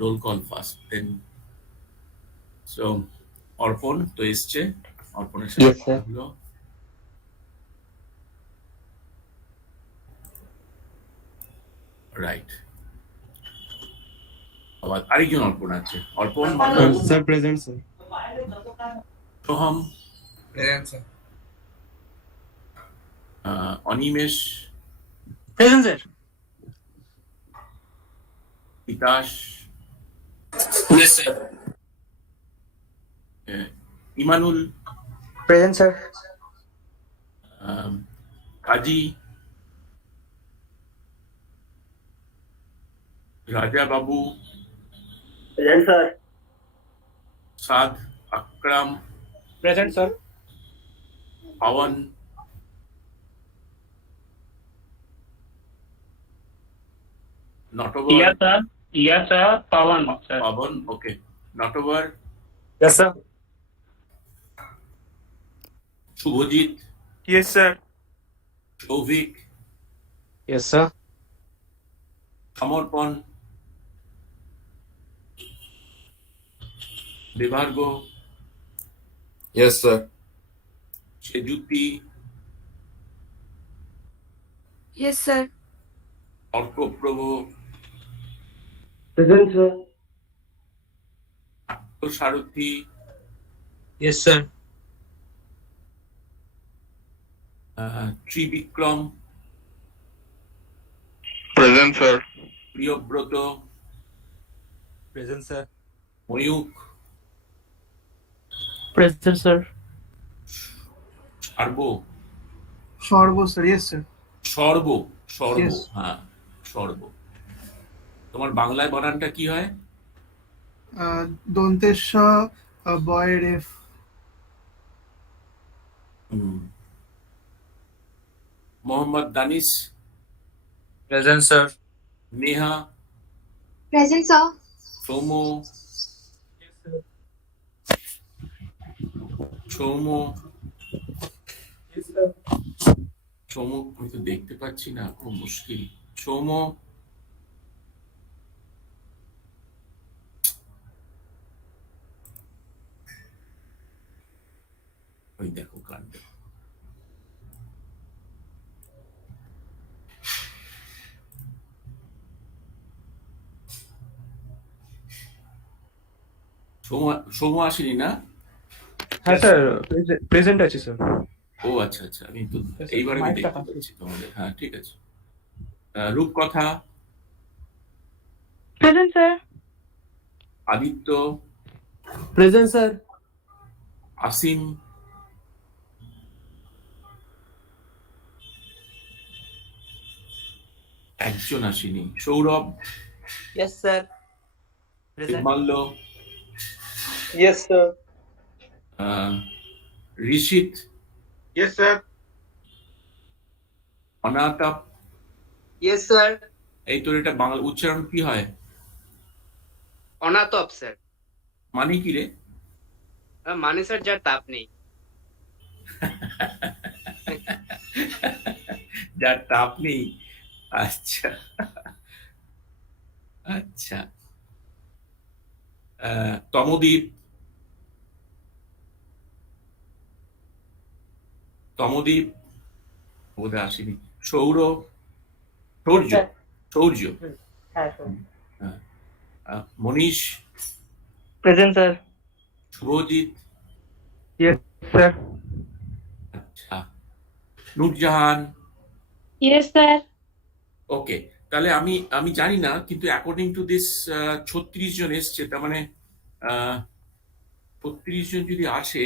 roll call first, then so অর্পণ তো এসছে, অর্পণের সাথে Yes, sir. কথা হলো। রাইট, আবার আরেকজন অর্পণ আছে। অর্পণ Sir, present, sir. Soham, Present, sir. Animesh, Present, sir. বিকাশ, Yes, sir. ইমানুল, Present, sir. কাজী, রাজা বাবু, Present, sir. সাদ, আকরাম, Present, sir. পাওয়ান, Natwar, Yes, sir. Yes, sir. Pawan, sir. পাবন, ওকে, Natwar, Yes, sir. Subhajit, Yes, sir. Souvik, Yes, sir. সমর্পণ, Debarg, Yes, sir. Sejuti, Yes, sir. Arkaprabha, Present, sir. সারথী, Yes, sir. Trivikram, Present, sir. Priyabrata, Present, sir. Mayukh, Present, sir. সার্ব, Sorbo, sir. Yes, sir. সর্ব, সর্ব, Yes. হ্যাঁ সর্ব। তোমার বাংলায় বানানটা কি হয়? Dontesha, boy, ref. Mohammad Danish, Present, sir. Neha, Present, sir. সৌম, সৌম, Yes, sir. সৌম আমি তো দেখতে পাচ্ছি না, খুব মুশকিল। সৌম, ওই দেখো কাণ্ড। সৌম আসেনি না? হ্যাঁ স্যার, প্রেজেন্ট আছে স্যার। ও আচ্ছা আচ্ছা, আমি তো এইবারে আমি দেখতে পাচ্ছি তোমাদের। হ্যাঁ ঠিক আছে। রূপকথা, Present, sir. Aditya, present sir. Asim, একজন আসেনি। Sourav, Yes, sir. Present. মাল্য, Yes, sir. Rishit, Yes, sir. অনাতাপ। Yes, sir. এই তোর এটা বাংলা উচ্চারণ কি হয়? অনাতপ স্যার। মানে কি রে? মানে স্যার যার তাপ নেই। যার তাপ নেই, আচ্ছা আচ্ছা। তমদ্বীপ, তমদ্বীপ বোধহয় আসেনি। সৌর, সৌর্য, সৌর্য, মনীষ, Present, sir. Subhajit, Yes, sir. আচ্ছা, নূরজাহান। Yes, sir. ওকে, তাহলে আমি আমি জানি না, কিন্তু অ্যাকর্ডিং টু দিস 36 জন এসছে, তার মানে 36 জন যদি আসে,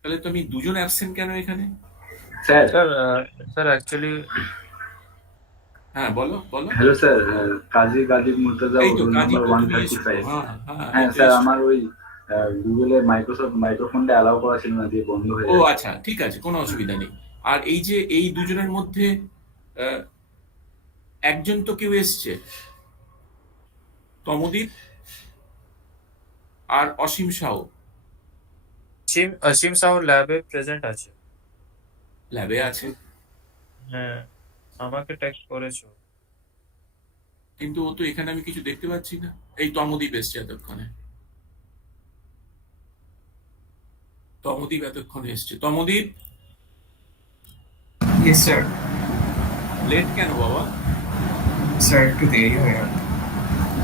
তাহলে তো আমি দুজন অ্যাবসেন্ট কেন এখানে? স্যার স্যার অ্যাকচুয়ালি হ্যাঁ বলো বলো। হ্যালো স্যার, কাজী গাজী মুর্তজা এই তো রোল কাজী নাম্বার তো তুমি এসছো। 135। হ্যাঁ স্যার আমার ওই গুগলে মাইক্রোফোনটা অ্যালাউ করা ছিল না, দিয়ে বন্ধ হয়ে ও যায়। আচ্ছা ঠিক আছে, কোনো অসুবিধা নেই। আর এই যে এই দুজনের মধ্যে একজন তো কেউ এসছে, তমদ্বীপ আর অসীম সাউ। অসীম সাহু ল্যাবে প্রেজেন্ট আছে। ল্যাবে আছে? হ্যাঁ, আমাকে টেক্সট করেছো। কিন্তু ও তো এখানে আমি কিছু দেখতে পাচ্ছি না। এই তমদ্বীপ এসছে এতক্ষণে, তমদ্বীপ এতক্ষণে এসছে। তমদ্বীপ, Yes, sir. লেট কেন বাবা? Sir, একটু দেরি হয়ে গেল।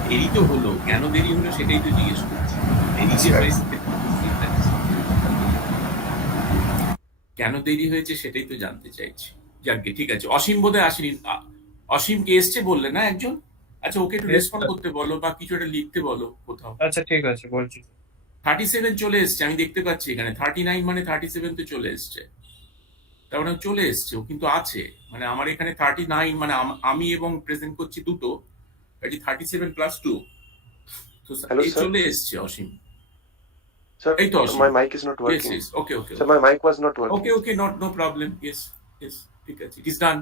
দেরি তো হলো, কেন দেরি হলো সেটাই তো জিজ্ঞেস করছি। দেরি যে হয়েছে, কেন দেরি হয়েছে সেটাই তো জানতে চাইছি। যাকে ঠিক আছে, অসীম বোধহয় আসেনি। অসীম কে এসছে বললে না একজন? আচ্ছা, ওকে একটু Yes, রেসপন্ড sir. করতে বলো বা কিছু একটা লিখতে বলো কোথাও। আচ্ছা ঠিক আছে বলছি। 37 চলে এসছে, আমি দেখতে পাচ্ছি এখানে। 39 মানে 37 তো চলে এসছে, তার মানে চলে এসছে, ও কিন্তু আছে। মানে আমার এখানে 39, মানে আমি এবং প্রেজেন্ট করছি দুটো, এটি 37 প্লাস 2। তো Hello, এই sir. চলে এসছে অসীম। Sir, এই তো অসীম। my mic is not yes working. Yes, okay okay Sir, my mic was not working. Okay okay, not know problem. Yes yes, ঠিক আছে, it is done,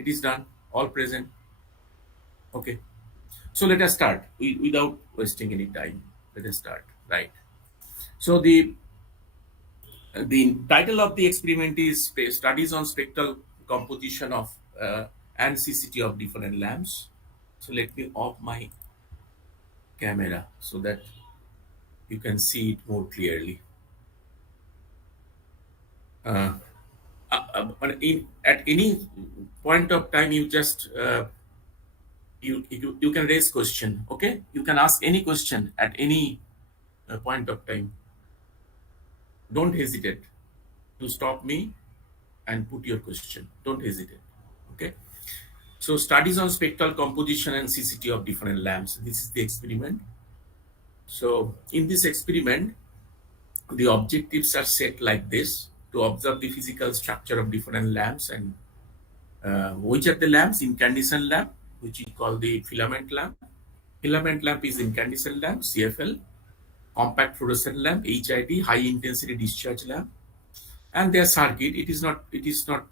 it is done, all present. Okay, so let us start without wasting any time. Let us start, right? So the title of the experiment is studies on spectral composition of and CCT of different lamps. So let me off my camera so that you can see it more clearly. At any point of time, you just you can raise question. Okay, you can ask any question at any point of time. Don't hesitate to stop me and put your question. Don't hesitate. Okay, so studies on spectral composition and CCT of different lamps. This is the experiment. So in this experiment, the objectives are set like this: to observe the physical structure of different lamps. And which are the lamps? Incandescent lamp, which we call the filament lamp. Filament lamp is incandescent lamp, CFL. Compact fluorescent lamp, HID, high intensity discharge lamp. And their circuit, it is not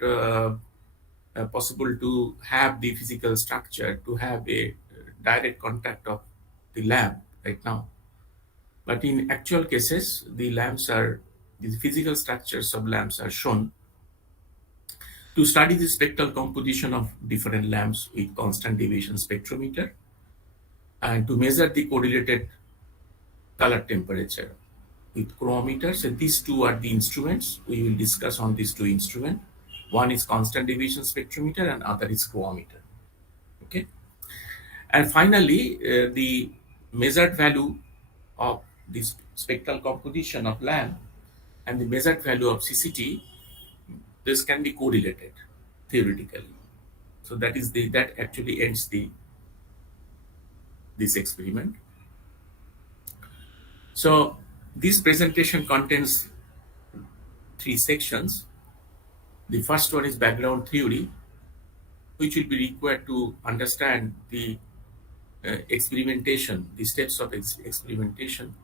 possible to have the physical structure, to have a direct contact of the lamp right now. But in actual cases, the physical structures of lamps are shown. To study the spectral composition of different lamps with constant deviation spectrometer, and to measure the correlated color temperature with chromometers. And these two are the instruments. We will discuss on these two instruments. One is constant deviation spectrometer and other is chromometer. Okay. And finally, the measured value of this spectral composition of lamp and the measured value of CCT, this can be correlated theoretically. So that actually ends this experiment. So this presentation contains 3 sections. The first one is background theory, which will be required to understand the experimentation, the steps of experimentation,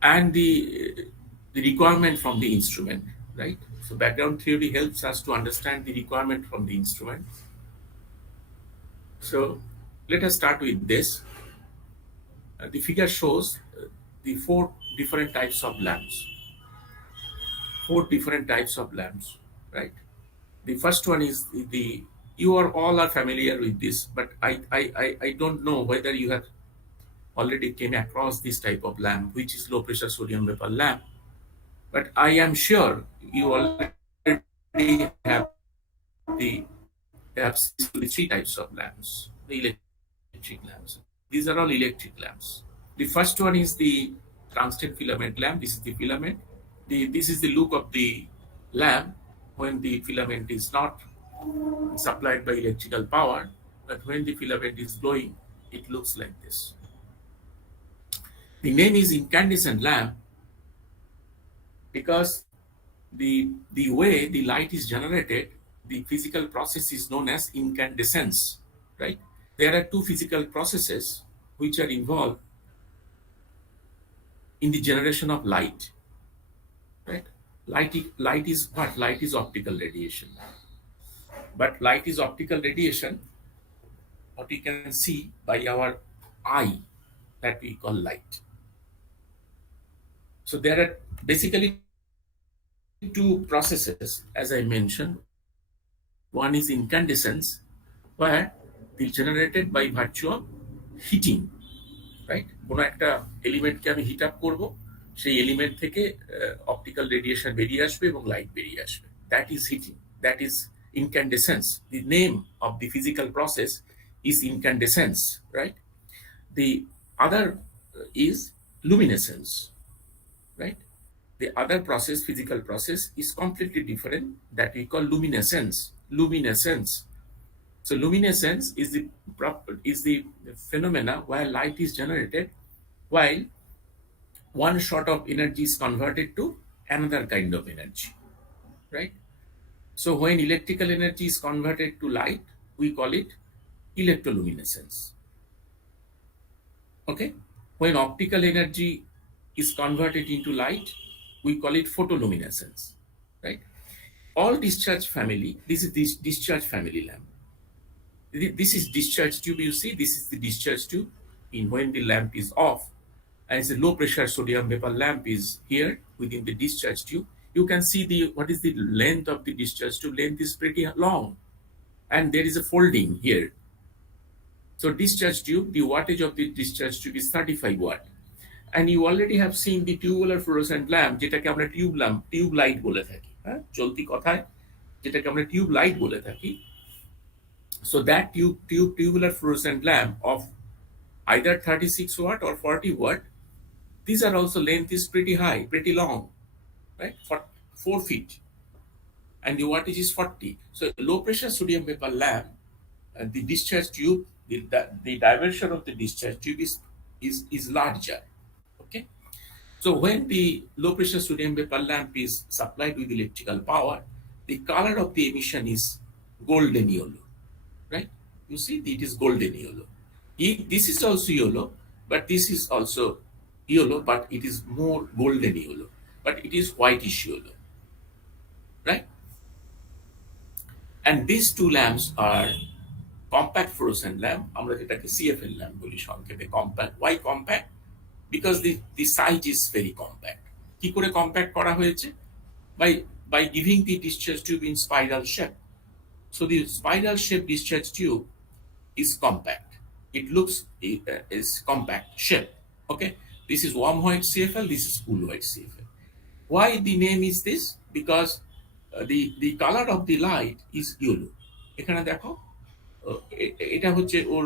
and the requirement from the instrument, right? So background theory helps us to understand the requirement from the instrument. So let us start with this. The figure shows the 4 different types of lamps. 4 different types of lamps, right? The first one is you all are familiar with this, but I don't know whether you have already came across this type of lamp, which is low pressure sodium vapor lamp. But I am sure you already have the 3 types of lamps, the electric lamps. These are all electric lamps. The first one is the tungsten filament lamp. This is the filament. This is the look of the lamp when the filament is not supplied by electrical power, but when the filament is glowing, it looks like this. The name is incandescent lamp because the way the light is generated, the physical process is known as incandescence, right? There are 2 physical processes which are involved in the generation of light, right? Light is what? Light is optical radiation. But light is optical radiation, what we can see by our eye, that we call light. So there are basically 2 processes, as I mentioned. One is incandescence, where They generated by virtue of heating, right? কোনো একটা এলিমেন্টকে আমি hit up করব, সেই এলিমেন্ট থেকে optical radiation বেরিয়ে আসবে এবং লাইট বেরিয়ে আসবে। That is hitting, that is incandescence. The name of the physical process is incandescence, right? The other is luminescence, right? The other process, physical process, is completely different, that we call luminescence. Luminescence. So luminescence is the phenomena where light is generated while one sort of energy is converted to another kind of energy, right? So when electrical energy is converted to light, we call it electroluminescence. Okay? When optical energy is converted into light, we call it photoluminescence, right? All discharge family, this is this discharge family lamp. This is discharge tube, you see, this is the discharge tube in when the lamp is off, and it's a low pressure sodium vapor lamp is here within the discharge tube. You can see what is the length of the discharge tube. Length is pretty long, and there is a folding here. So discharge tube, the wattage of the discharge tube is 35 watt. And you already have seen the tubular fluorescent lamp, যেটাকে আমরা tube light বলে থাকি, হ্যাঁ, চলতি কথায় যেটাকে আমরা tube light বলে থাকি। So that tubular fluorescent lamp of either 36 watt or 40 watt, these are also length is pretty high, pretty long, right? For 4 feet, and the wattage is 40. So low pressure sodium vapor lamp, the discharge tube, the dimension of the discharge tube is larger. Okay, so when the low pressure sodium vapor lamp is supplied with electrical power, the color of the emission is golden yellow, right? You see, it is golden yellow. This is also yellow, but this is also yellow, but it is more golden yellow, but it is whitish yellow, right? And these two lamps are compact fluorescent lamp, আমরা যেটাকে CFL lamp বলি সংক্ষেপে। compact, why compact? Because the size is very compact. কি করে compact করা হয়েছে? By giving the discharge tube in spiral shape. So the spiral shape discharge tube is compact. It looks is compact shape. Okay, this is warm white CFL, this is cool white CFL. Why the name is this? Because the color of the light is yellow. এখানে দেখো, এটা হচ্ছে ওর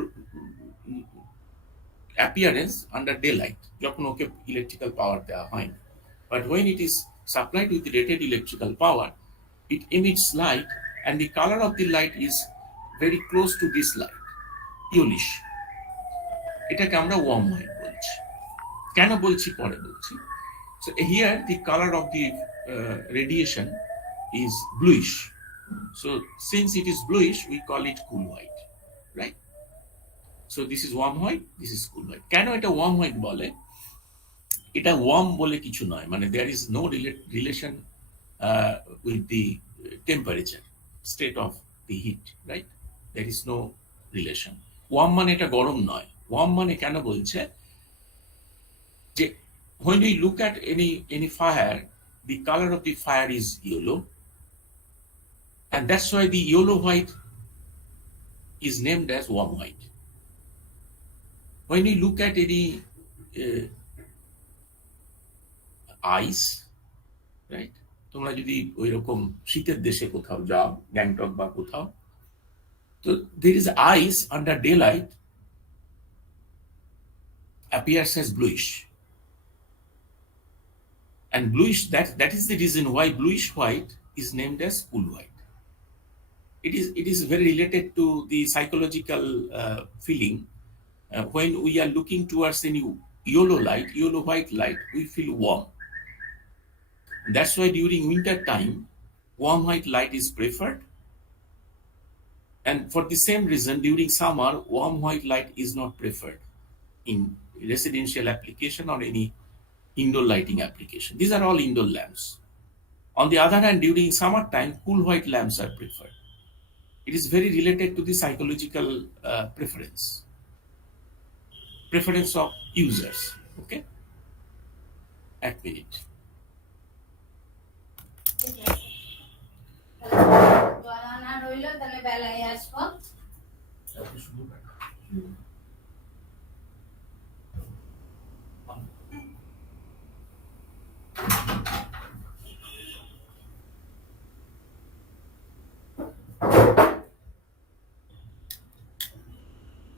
appearance under daylight, যখন ওকে electrical power দেওয়া হয় না। But when it is supplied with rated electrical power, it emits light, and the color of the light is very close to this light, yellowish. এটাকে আমরা warm white বলছি। কেন বলছি পরে বলছি। So here the color of the radiation is bluish. So since it is bluish, we call it cool white, right? So this is warm white, this is cool white. কেন এটা warm white বলে? এটা warm বলে কিছু নয়, মানে there is no relation with the temperature, state of the heat, right? There is no relation. Warm মানে এটা গরম নয়। Warm মানে কেন বলছে যে when we look at any fire, the color of the fire is yellow, and that's why the yellow white is named as warm white. When you look at any ice, right? তোমরা যদি ওই রকম শীতের দেশে কোথাও যাও, গ্যাংটক বা কোথাও, তো there is ice under daylight appears as bluish, and bluish, that is the reason why bluish white is named as cool white. It is very related to the psychological feeling. When we are looking towards any yellow white light, we feel warm. That's why during winter time, warm white light is preferred. And for the same reason, during summer, warm white light is not preferred in residential application or any indoor lighting application. These are all indoor lamps. On the other hand, during summertime, cool white lamps are preferred. It is very related to the psychological preference of users. Okay, এক মিনিট।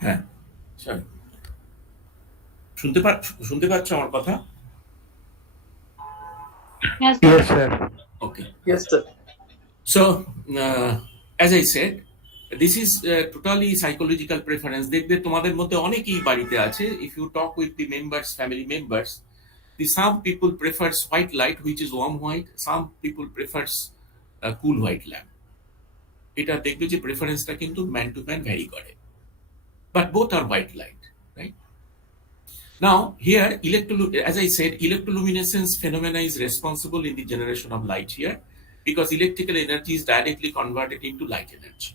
হ্যাঁ, sorry. শুনতে পাচ্ছ আমার কথা? Yes, Yes, sir. Okay. Yes, sir. So, as I said, this is totally psychological preference. দেখবে তোমাদের মধ্যে অনেকেই বাড়িতে আছে. If you talk with the members, family members, some people prefers white light, which is warm white. Some people prefers cool white lamp. এটা দেখবে যে প্রেফারেন্সটা কিন্তু ম্যান টু ম্যান ভ্যারি করে. But both are white light, right? Now, here, as I said, electroluminescence phenomena is responsible in the generation of light here because electrical energy is directly converted into light energy.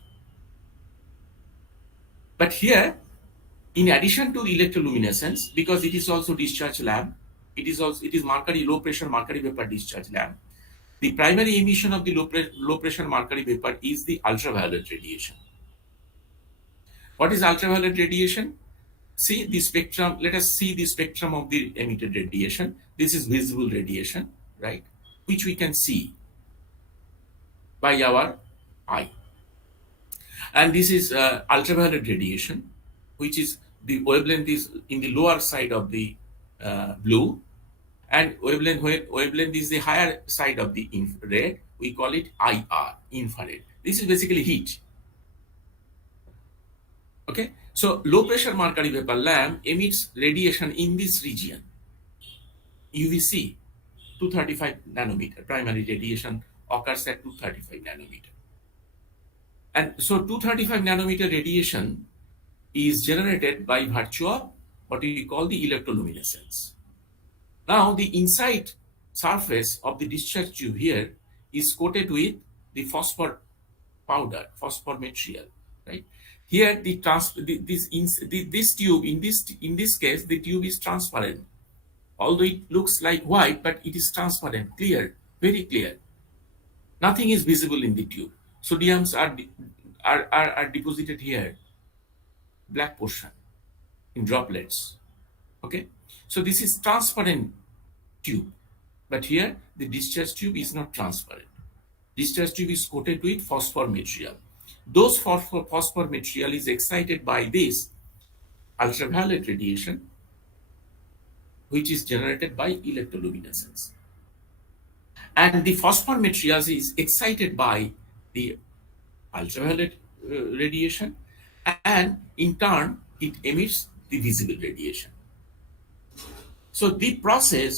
But here, in addition to electroluminescence, because it is also discharge lamp, it is low pressure mercury vapor discharge lamp. The primary emission of the low pressure mercury vapor is the ultraviolet radiation. What is ultraviolet radiation? See the spectrum. Let us see the spectrum of the emitted radiation. This is visible radiation, right? Which we can see by our eye. And this is ultraviolet radiation, which is the wavelength is in the lower side of the blue, and wavelength is the higher side of the infrared. We call it IR, infrared. This is basically heat. Okay, so low pressure mercury vapor lamp emits radiation in this region. UVC 235 nanometer. Primary radiation occurs at 235 nanometer. And so 235 nanometer radiation is generated by virtue of what we call the electroluminescence. Now the inside surface of the discharge tube here is coated with the phosphor powder, phosphor material, right? Here this tube, in this case, the tube is transparent. Although it looks like white, but it is transparent, clear, very clear. Nothing is visible in the tube. Sodiums are deposited here, black portion, in droplets. Okay, so this is transparent tube, but here the discharge tube is not transparent. Discharge tube is coated with phosphor material. Those phosphor material is excited by this ultraviolet radiation, which is generated by electroluminescence. And the phosphor material is excited by the ultraviolet radiation, and in turn it emits the visible radiation. So the process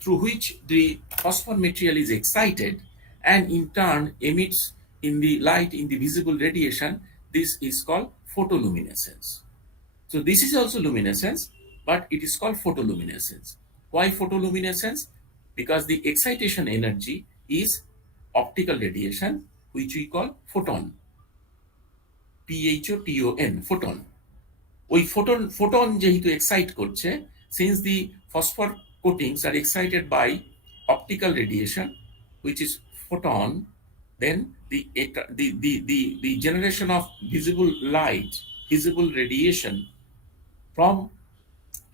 through which the phosphor material is excited and in turn emits in the light in the visible radiation, this is called photoluminescence. So this is also luminescence, but it is called photoluminescence. Why photoluminescence? Because the excitation energy is optical radiation, which we call photon. PHOTON, photon. ওই photon যেহেতু excite করছে, since the phosphor coatings are excited by optical radiation, which is photon, then the generation of visible light, visible radiation from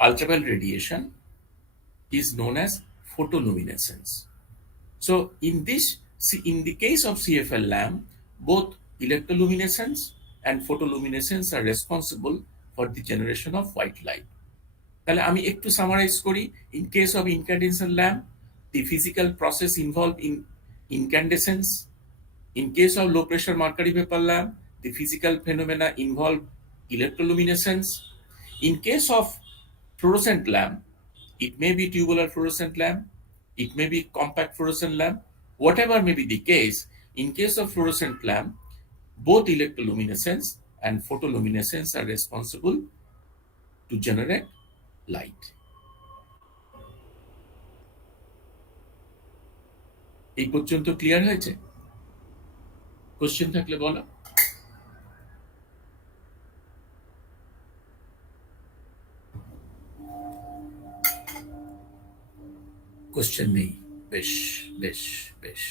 ultraviolet radiation is known as photoluminescence. So in the case of CFL lamp, both electroluminescence and photoluminescence are responsible for the generation of white light. তাহলে আমি একটু সামারাইজ করি. In case of incandescent lamp, the physical process involved in incandescence. In case of low pressure mercury vapor lamp, the physical phenomena involve electroluminescence. In case of fluorescent lamp, it may be tubular fluorescent lamp, it may be compact fluorescent lamp, whatever may be the case. In case of fluorescent lamp, both electroluminescence and photoluminescence are responsible to generate light. এই পর্যন্ত ক্লিয়ার হয়েছে? কোশ্চেন থাকলে বলো. কোশ্চেন নেই. বেশ বেশ বেশ.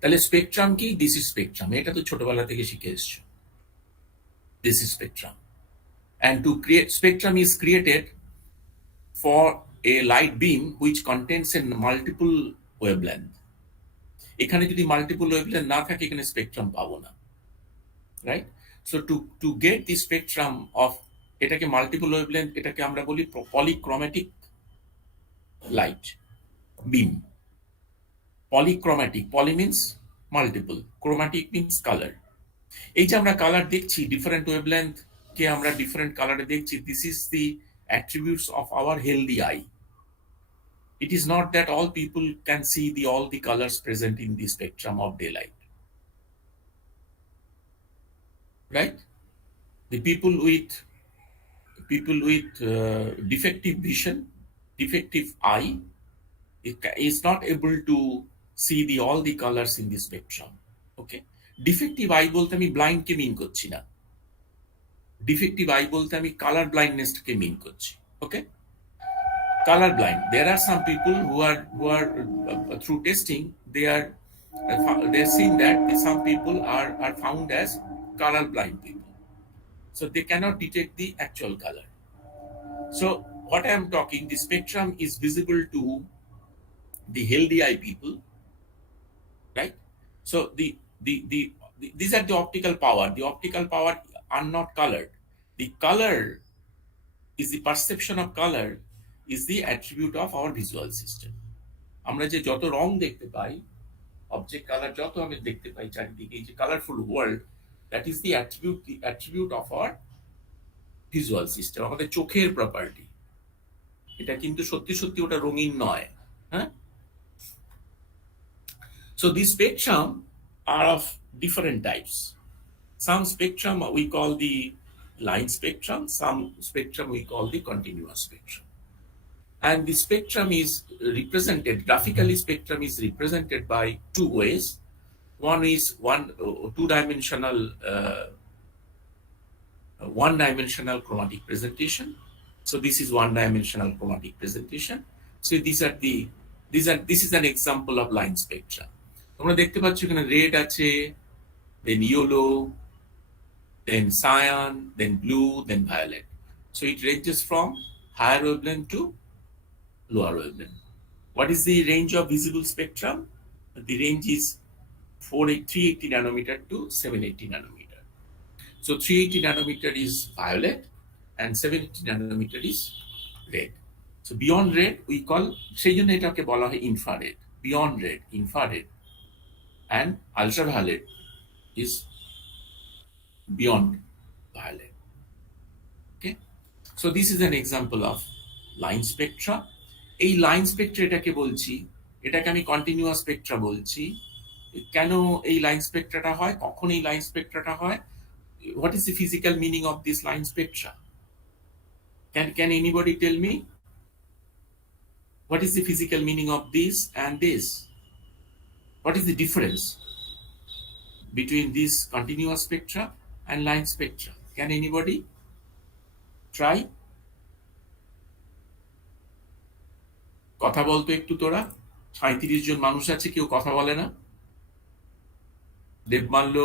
তাহলে স্পেকট্রাম কি? This is spectrum. এটা তো ছোটবেলা থেকে শিখে এসছো. This is spectrum. And to create spectrum is created for a light beam which contains a multiple wavelength. এখানে যদি মাল্টিপল ওয়েভলেন্থ না থাকে এখানে স্পেকট্রাম পাবো না, right? So to get the spectrum of, এটাকে মাল্টিপল ওয়েভলেন্থ, এটাকে আমরা বলি polychromatic light beam. Polychromatic, poly means multiple, chromatic means colour. এই যে আমরা কালার দেখছি, ডিফারেন্ট ওয়েভলেন্থ কে আমরা ডিফারেন্ট কালারে দেখছি, this is the attributes of our healthy eye. It is not that all people can see all the colors present in the spectrum of daylight, right? The people with defective vision, defective eye, is not able to see all the colors in the spectrum. Okay, defective eye bolte ami blind ke mean korchi na, defective eye bolte ami color blindness ke mean korchi. Okay, color blind. There are some people who are through testing, they're seeing that some people are found as color blind people, so they cannot detect the actual color. So what I am talking, the spectrum is visible to the healthy eye people, right? So these are the optical power. The optical power are not colored. The color is the perception of color is the attribute of our visual system. আমরা যে যত রং দেখতে পাই, object colour যত আমি দেখতে পাই চারিদিকে, এই যে colourful world, that is the attribute of our visual system, আমাদের চোখের প্রপার্টি। এটা কিন্তু সত্যি সত্যি ওটা রঙিন নয়, হ্যাঁ? So these spectrum are of different types. Some spectrum we call the line spectrum, some spectrum we call the continuous spectrum. And the spectrum is represented, graphically spectrum is represented by two ways. One is two-dimensional, one-dimensional chromatic presentation. So this is one-dimensional chromatic presentation. So this is an example of line spectra. তোমরা দেখতে পাচ্ছ এখানে রেড আছে, then yellow, then cyan, then blue, then violet. So it ranges from higher wavelength to lower wavelength. What is the range of visible spectrum? The range is 380 nanometer to 780 nanometer. So 380 nanometer is violet and 780 nanometer is red. So beyond red we call, সেই জন্য এটাকে বলা হয় infrared. Beyond red, infrared, and ultraviolet is beyond violet. Okay, so this is an example of line spectra. এই line Spectra এটাকে বলছি, এটাকে আমি কন্টিনিউয়াস স্পেকট্রা বলছি। কেন এই লাইন স্পেকট্রাটা হয়, কখন এই লাইন স্পেকট্রাটা হয়, what is the physical meaning of this line spectra? Can anybody tell me what is the physical meaning of this and this? What is the difference between this continuous spectra and line spectra? Can anybody try? কথা বলতো একটু তোরা, 37 জন মানুষ আছে, কেউ কথা বলে না। Debmalya,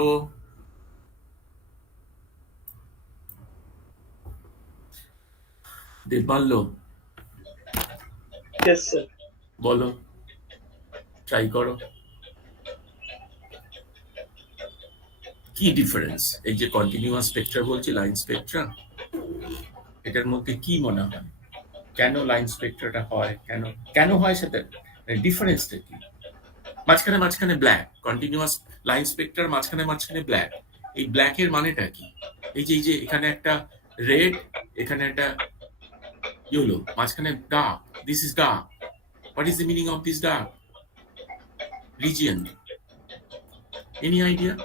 Yes, sir. বলো, ট্রাই করো। কি ডিফারেন্স এই যে কন্টিনিউয়াস স্পেকট্রা বলছি, লাইন স্পেকট্রা, এটার মধ্যে কি মনে হয়? কেন লাইন স্পেকট্রাটা হয়, কেন হয়, সেটা ডিফারেন্সটা কি? মাঝখানে ব্ল্যাক, কন্টিনিউয়াস লাইন স্পেকট্রার মাঝখানে ব্ল্যাক, এই ব্ল্যাকের মানেটা কি? এই যে এখানে একটা রেড, এখানে একটা ইয়েলো, মাঝখানে dark, this is dark. What is the meaning of this dark region? Any idea?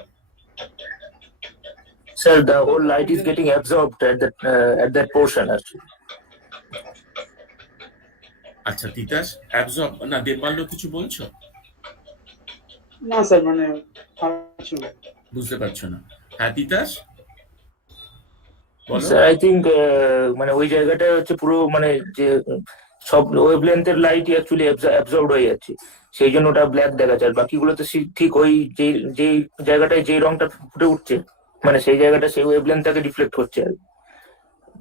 Sir, the whole light is getting absorbed at that portion. আচ্ছা তিতাস, অ্যাবজর্ব না, দেবমাল্য কিছু বলছো? না স্যার, মানে বুঝতে পারছো না? হ্যাঁ তিতাস বলো। Sir, I think মানে ওই জায়গাটা হচ্ছে পুরো, মানে যে সব ওয়েভলেন্থের লাইটই অ্যাকচুয়ালি অ্যাবজর্বড হয়ে যাচ্ছে, সেই জন্য ওটা ব্ল্যাক দেখা যায়। বাকিগুলো তো ঠিক ওই যে জায়গাটায় যে রংটা ফুটে উঠছে মানে সেই জায়গাটা সেই ওয়েভলেন্থটাকে রিফ্লেক্ট করছে আর কি।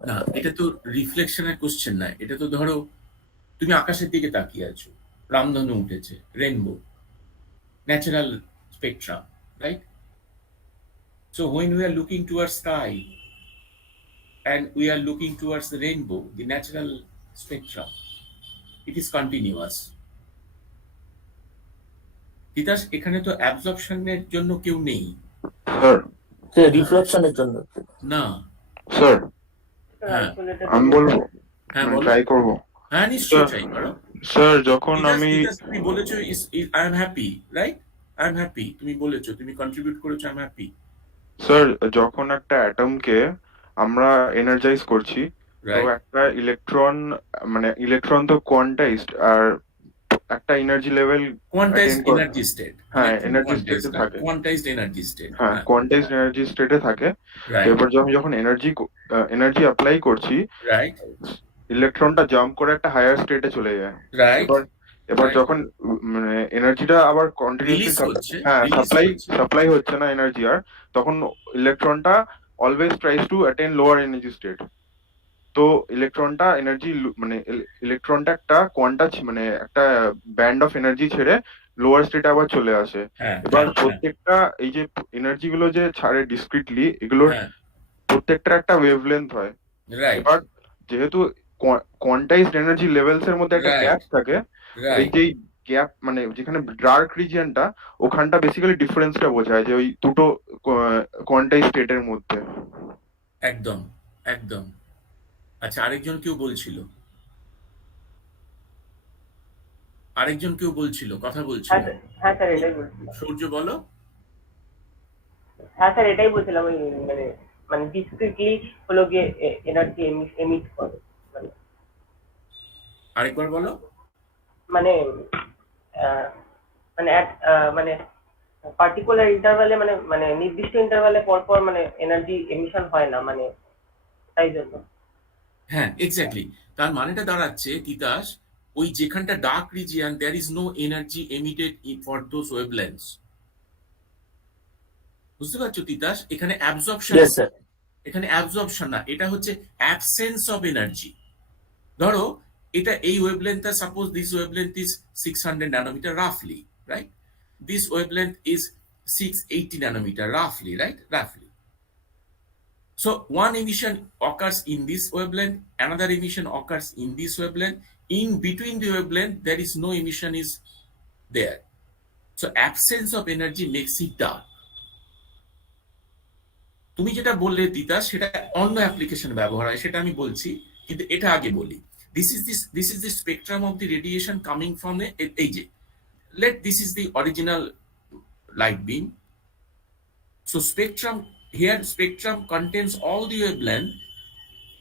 না, এটা তো রিফ্লেকশনের কোশ্চেন না, এটা তো ধরো তুমি আকাশের দিকে তাকিয়ে আছো, রামধনু উঠেছে, rainbow, natural Spectra, right? So when we are looking towards sky and we are looking towards the rainbow, the natural spectra, it is continuous. Titas, এখানে তো অ্যাবজর্পশনের জন্য কেউ নেই। স্যার রিফ্লেকশনের জন্য না। স্যার হ্যাঁ আমি বলবো, হ্যাঁ বলো। ট্রাই করবো। হ্যাঁ নিশ্চয়ই ট্রাই করো। স্যার যখন তিতাস, আমি তিতাস, তুমি বলেছো I am happy, right? I am happy, তুমি বলেছো, তুমি কন্ট্রিবিউট করেছো আই এম হ্যাপি। স্যার যখন একটা অ্যাটমকে আমরা এনার্জাইজ করছি, তো রাইট একটা ইলেকট্রন, মানে ইলেকট্রন তো কোয়ান্টাইজড, আর একটা energy level quantized energy state, হ্যাঁ এনার্জি স্টেটে থাকে, কোয়ান্টাইজড এনার্জি স্টেট, হ্যাঁ কোয়ান্টাইজড এনার্জি স্টেটে থাকে। তো রাইট এবার আমি যখন এনার্জি অ্যাপ্লাই করছি, রাইট ইলেকট্রনটা জাম্প করে একটা হায়ার স্টেটে চলে যায়। রাইট এবার Right. যখন মানে এনার্জিটা আবার কন্টিনিউসলি রিলিজ করছে, হ্যাঁ release করছে। সাপ্লাই হচ্ছে না এনার্জি, আর তখন ইলেকট্রনটা always tries to attain lower energy state. তো ইলেকট্রনটা এনার্জি মানে ইলেকট্রনটা একটা মানে একটা ব্যান্ড অফ এনার্জি ছেড়ে লোয়ার স্টেটে আবার চলে আসে। হ্যাঁ এবার হ্যাঁ, প্রত্যেকটা এই যে এনার্জি গুলো যে ছাড়ে ডিসক্রিটলি, এগুলোর হ্যাঁ প্রত্যেকটা একটা ওয়েভলেন্থ হয়। রাইট এবার যেহেতু কোয়ান্টাইজড এনার্জি লেভেলস এর মধ্যে একটা Right. গ্যাপ থাকে, এই রাইট যে গ্যাপ মানে যেখানে ডার্ক রিজিয়নটা, ওখানটা বেসিক্যালি ডিফারেন্সটা বোঝায় যে ওই দুটো কোয়ান্টাইজ স্টেটের মধ্যে। একদম একদম। আচ্ছা, আরেকজন কেউ বলছিল, কথা বলছিল। হ্যাঁ স্যার এটাই বলছিলাম। সূর্য বলো। হ্যাঁ স্যার এটাই বলছিলাম, ওই মানে মানে ডিসক্রিটলি হলো গিয়ে এনার্জি এমিট করে, মানে আরেকবার বলো। মানে মানে মানে পার্টিকুলার ইন্টারভ্যালে, মানে মানে নির্দিষ্ট ইন্টারভ্যালে পর পর মানে এনার্জি এমিশন হয় না, মানে তাই জন্য। হ্যাঁ এক্স্যাক্টলি, তার মানেটা দাঁড়াচ্ছে তিতাস, ওই যেখানটা dark region, there is no energy emitted for those wavelengths. বুঝতে পারছো তিতাস? এখানে অ্যাবজর্পশন, ইয়েস স্যার। এখানে অ্যাবজর্পশন না, এটা হচ্ছে অ্যাবসেন্স অফ এনার্জি। ধরো এটা এই ওয়েভলেন্থটা, suppose this wavelength is 600 nanometer roughly, right? This wavelength is 680 nanometer roughly, right? Roughly. So one emission occurs in this wavelength, another emission occurs in this wavelength. In between the wavelength, there is no emission is there. So absence of energy makes it dark. তুমি যেটা বললে তিতাস, সেটা অন্য অ্যাপ্লিকেশন ব্যবহার হয়, সেটা আমি বলছি, কিন্তু এটা আগে বলি। This is the spectrum of the radiation coming from এই যে, this is the original light beam. So spectrum contains all the wavelength,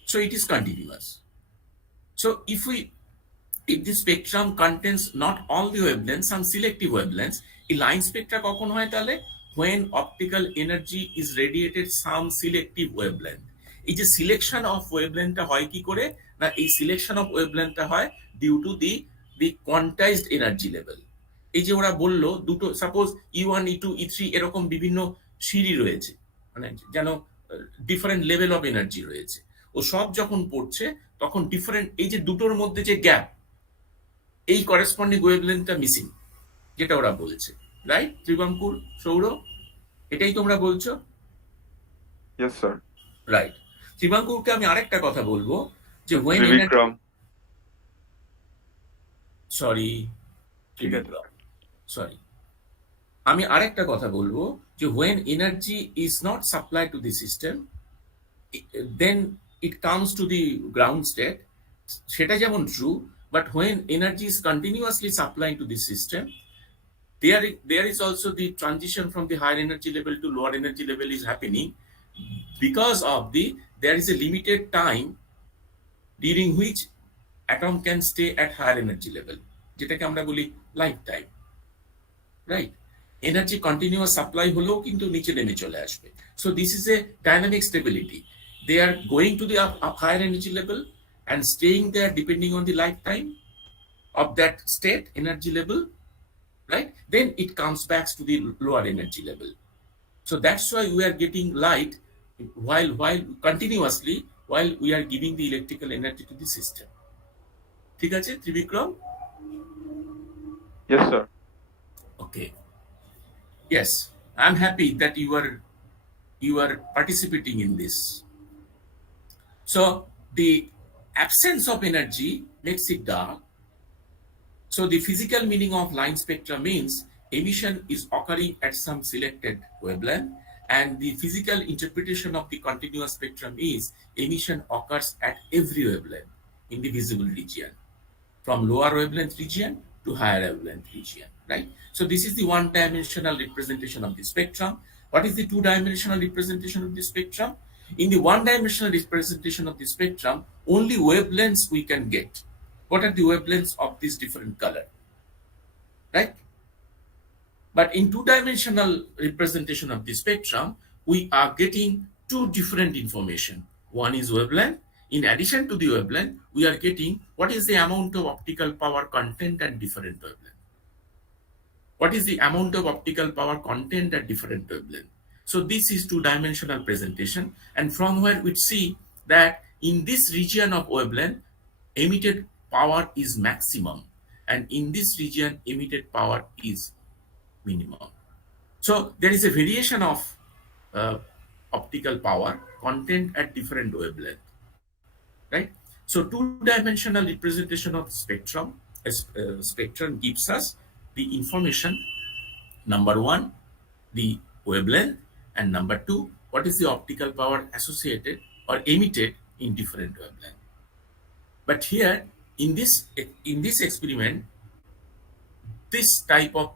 so it is continuous. So if the spectrum contains not all the wavelengths, some selective wavelengths, a line spectra কখন হয় তাহলে? When optical energy is radiated some selective wavelength. এই যে selection of ওয়েভলেন্থটা হয় কি করে? না, এই সিলেকশন অফ ওয়েভলেন্থটা হয় due to the quantized energy level. এই যে ওরা বললো দুটো, সাপোজ E1 E2 E3 এরকম বিভিন্ন সিঁড়ি রয়েছে, মানে যেন ডিফারেন্ট লেভেল অফ এনার্জি রয়েছে, ও সব যখন পড়ছে তখন ডিফারেন্ট, এই যে দুটোর মধ্যে যে গ্যাপ, এই করেসপন্ডিং ওয়েভলেন্থটা মিসিং, যেটা ওরা বলছে, রাইট? ত্রিবাঙ্কুর, সৌর, এটাই তোমরা বলছো? Yes sir. রাইট। ত্রিবাঙ্কুরকে আমি আরেকটা কথা বলবো যে ত্রিবিক্রম, সরি আমি আরেকটা কথা বলবো যে when energy is not supplied to the system, then it comes to the ground state, সেটা যেমন true, but when energy is continuously supplying to the system, there is also the transition from the higher energy level to lower energy level is happening, because of there is a limited time during which atom can stay at higher energy level, যেটাকে আমরা বলি lifetime, right? Energy continuous supply হলেও কিন্তু নিচে নেমে চলে আসবে। So this is a dynamic stability, they are going to the higher energy level and staying there depending on the lifetime of that state energy level, right? Then it comes back to the lower energy level. So that's why we are getting light while continuously while we are giving the electrical energy to the system. ঠিক আছে Trivikram? Yes, sir. Okay. Yes, I'm happy that you are participating in this. So the absence of energy makes it dark. So the physical meaning of line spectra means emission is occurring at some selected wavelength, and the physical interpretation of the continuous spectrum is emission occurs at every wavelength in the visible region, from lower wavelength region to higher wavelength region, right? So this is the one-dimensional representation of the spectrum. What is the two-dimensional representation of the spectrum? In the one-dimensional representation of the spectrum, only wavelengths we can get. What are the wavelengths of this different color, right? But in two-dimensional representation of the spectrum, we are getting two different information. One is wavelength. In addition to the wavelength, we are getting what is the amount of optical power content at different wavelength. What is the amount of optical power content at different wavelength? So this is two-dimensional presentation, and from where we see that in this region of wavelength, emitted power is maximum, and in this region, emitted power is minimum. So there is a variation of optical power content at different wavelength, right? So two-dimensional representation of spectrum gives us the information, number one, the wavelength, and number two, what is the optical power associated or emitted in different wavelength. But here in this experiment, this type of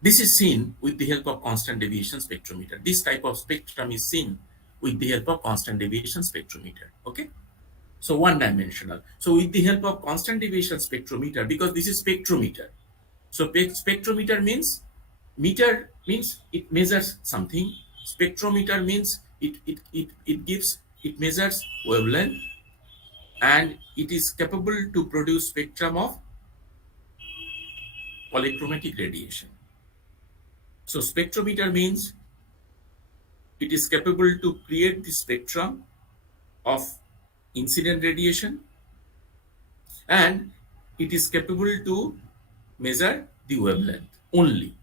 this is seen with the help of constant deviation spectrometer. This type of spectrum is seen with the help of constant deviation spectrometer. Okay, so one-dimensional. So with the help of constant deviation spectrometer, because this is spectrometer. So spectrometer means meter means it measures something. Spectrometer means it measures wavelength, and it is capable to produce spectrum of polychromatic radiation. So spectrometer means it is capable to create the spectrum of incident radiation, and it is capable to measure the wavelength only,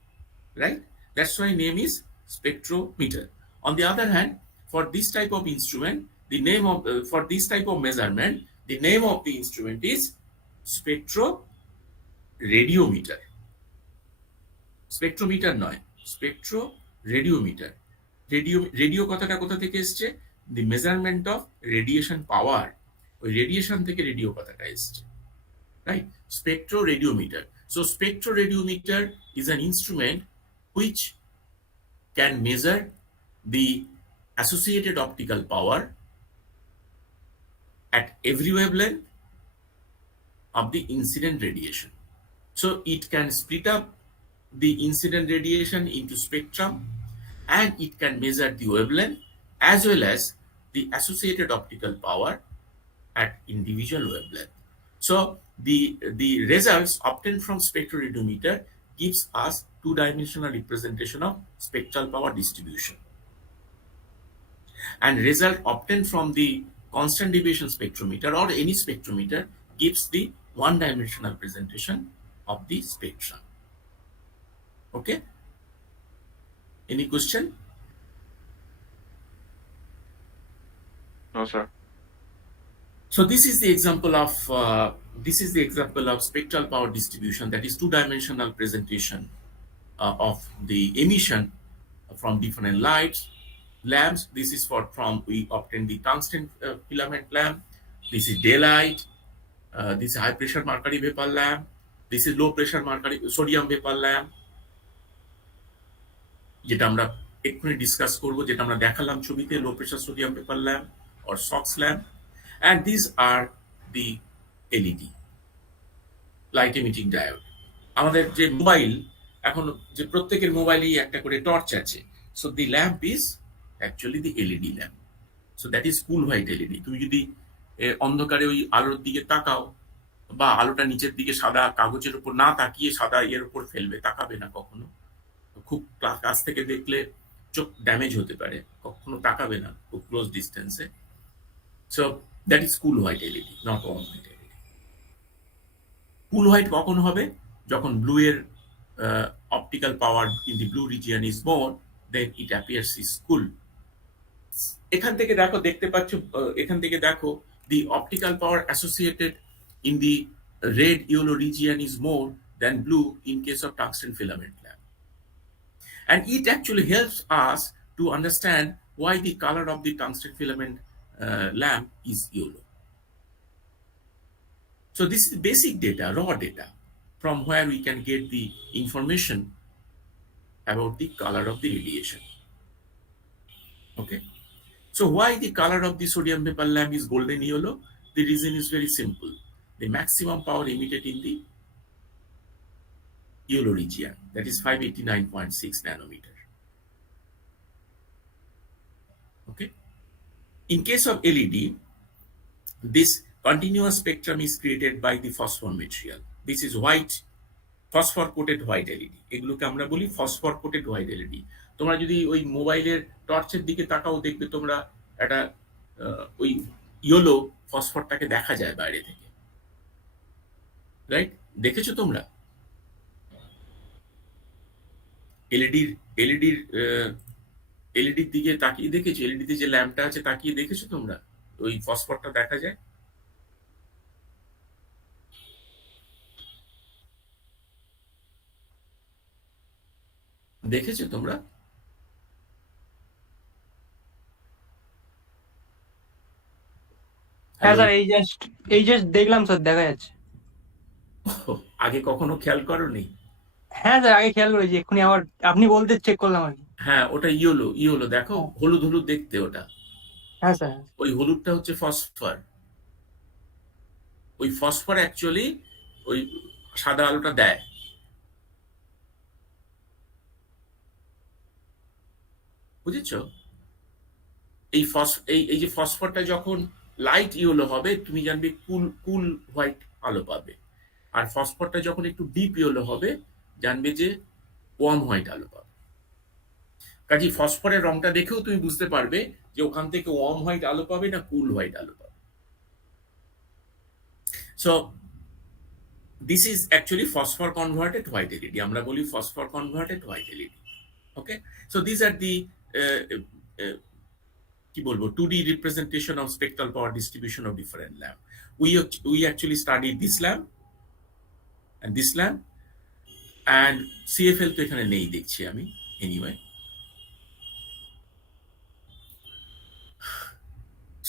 right? That's why name is spectrometer. On the other hand, for this type of instrument, the name of for this type of measurement, the name of the instrument is Spectro Radiometer. Spectrometer নয়, Spectro Radiometer. Radio কথাটা কোথা থেকে এসছে? The measurement of radiation power. ওই রেডিয়েশন থেকে রেডিও কথাটা এসছে, right? Spectro Radiometer. So Spectro Radiometer is an instrument which can measure the associated optical power at every wavelength of the incident radiation. So it can split up the incident radiation into spectrum, and it can measure the wavelength as well as the associated optical power at individual wavelength. So the results obtained from spectral radiometer gives us two-dimensional representation of spectral power distribution, and result obtained from the constant deviation spectrometer or any spectrometer gives the one-dimensional presentation of the spectrum. Okay, any question? No, sir. So this is the example of spectral power distribution, that is two-dimensional presentation of the emission from different lights lamps. This is from we obtain the tungsten filament lamp. This is daylight. This is high pressure mercury vapor lamp. This is low pressure mercury sodium vapor lamp, যেটা আমরা এক্ষুনি ডিসকাস করব, যেটা আমরা দেখালাম ছবিতে, low pressure sodium vapour lamp or SOX lamp. And these are the LED, light emitting diode. আমাদের যে মোবাইল, এখন যে প্রত্যেকের মোবাইলেই একটা করে টর্চ আছে, so the lamp is actually the LED lamp. So that is cool white LED. তুমি যদি অন্ধকারে ওই আলোর দিকে তাকাও, বা আলোটা নিচের দিকে সাদা কাগজের উপর না তাকিয়ে সাদা এর উপর ফেলবে, তাকাবে না কখনো। খুব কাছ থেকে দেখলে চোখ ড্যামেজ হতে পারে, কখনো তাকাবে না খুব ক্লোজ ডিস্টেন্সে। So that is cool white LED, not warm white LED. Cool white কখন হবে? যখন ব্লু এর optical power in the blue region is more, then it appears is cool. এখান থেকে দেখো, দেখতে পাচ্ছ, এখান থেকে দেখো, the optical power associated in the red yellow region is more than blue in case of tungsten filament lamp. And it actually helps us to understand why the color of the tungsten filament lamp is yellow. So this is basic data, raw data, from where we can get the information about the color of the radiation. Okay. So why the color of the sodium vapor lamp is golden yellow? The reason is very simple. The maximum power emitted in the yellow region, that is 589.6 nanometer. Okay. In case of LED, this continuous spectrum is created by the phosphor material. This is white, phosphor coated white LED. এগুলোকে আমরা বলি phosphor coated white LED. তোমরা যদি ওই মোবাইলের টর্চের দিকে তাকাও, দেখবে তোমরা একটা ওই ইয়েলো ফসফরটাকে দেখা যায় বাইরে থেকে, রাইট? দেখেছো তোমরা এলইডির দিকে তাকিয়ে দেখেছো? এলইডিতে যে ল্যাম্পটা আছে তাকিয়ে দেখেছো তোমরা ওই ফসফরটা দেখা যায়? দেখেছো তোমরা? হ্যাঁ স্যার, এই জাস্ট দেখলাম স্যার, দেখা যাচ্ছে। আগে কখনো খেয়াল করোনি? হ্যাঁ স্যার, আগে খেয়াল করেছি, এক্ষুনি আমার আপনি বলতে চেক করলাম আর কি। হ্যাঁ, ওটা ইয়েলো দেখো, হলুদ হলুদ দেখতে ওটা। হ্যাঁ স্যার। ওই হলুদটা হচ্ছে ফসফর। ওই ফসফর অ্যাকচুয়ালি ওই সাদা আলোটা দেয়। বুঝেছো? এই যে ফসফরটা যখন লাইট ইয়েলো হবে, তুমি জানবে কুল হোয়াইট আলো পাবে। আর ফসফরটা যখন একটু ডিপ ইয়েলো হবে, জানবে যে ওয়ার্ম হোয়াইট আলো পাবে। কাজে ফসফরের রংটা দেখেও তুমি বুঝতে পারবে যে ওখান থেকে ওয়ার্ম হোয়াইট আলো পাবে না কুল হোয়াইট আলো পাবে। So this is actually phosphor converted white LED. আমরা বলি phosphor converted white LED. Okay, so this are the কি বলবো 2D representation of spectral power distribution of different lamp. We actually studied this lamp and this lamp, and CFL তো এখানে নেই দেখছি আমি, anyway.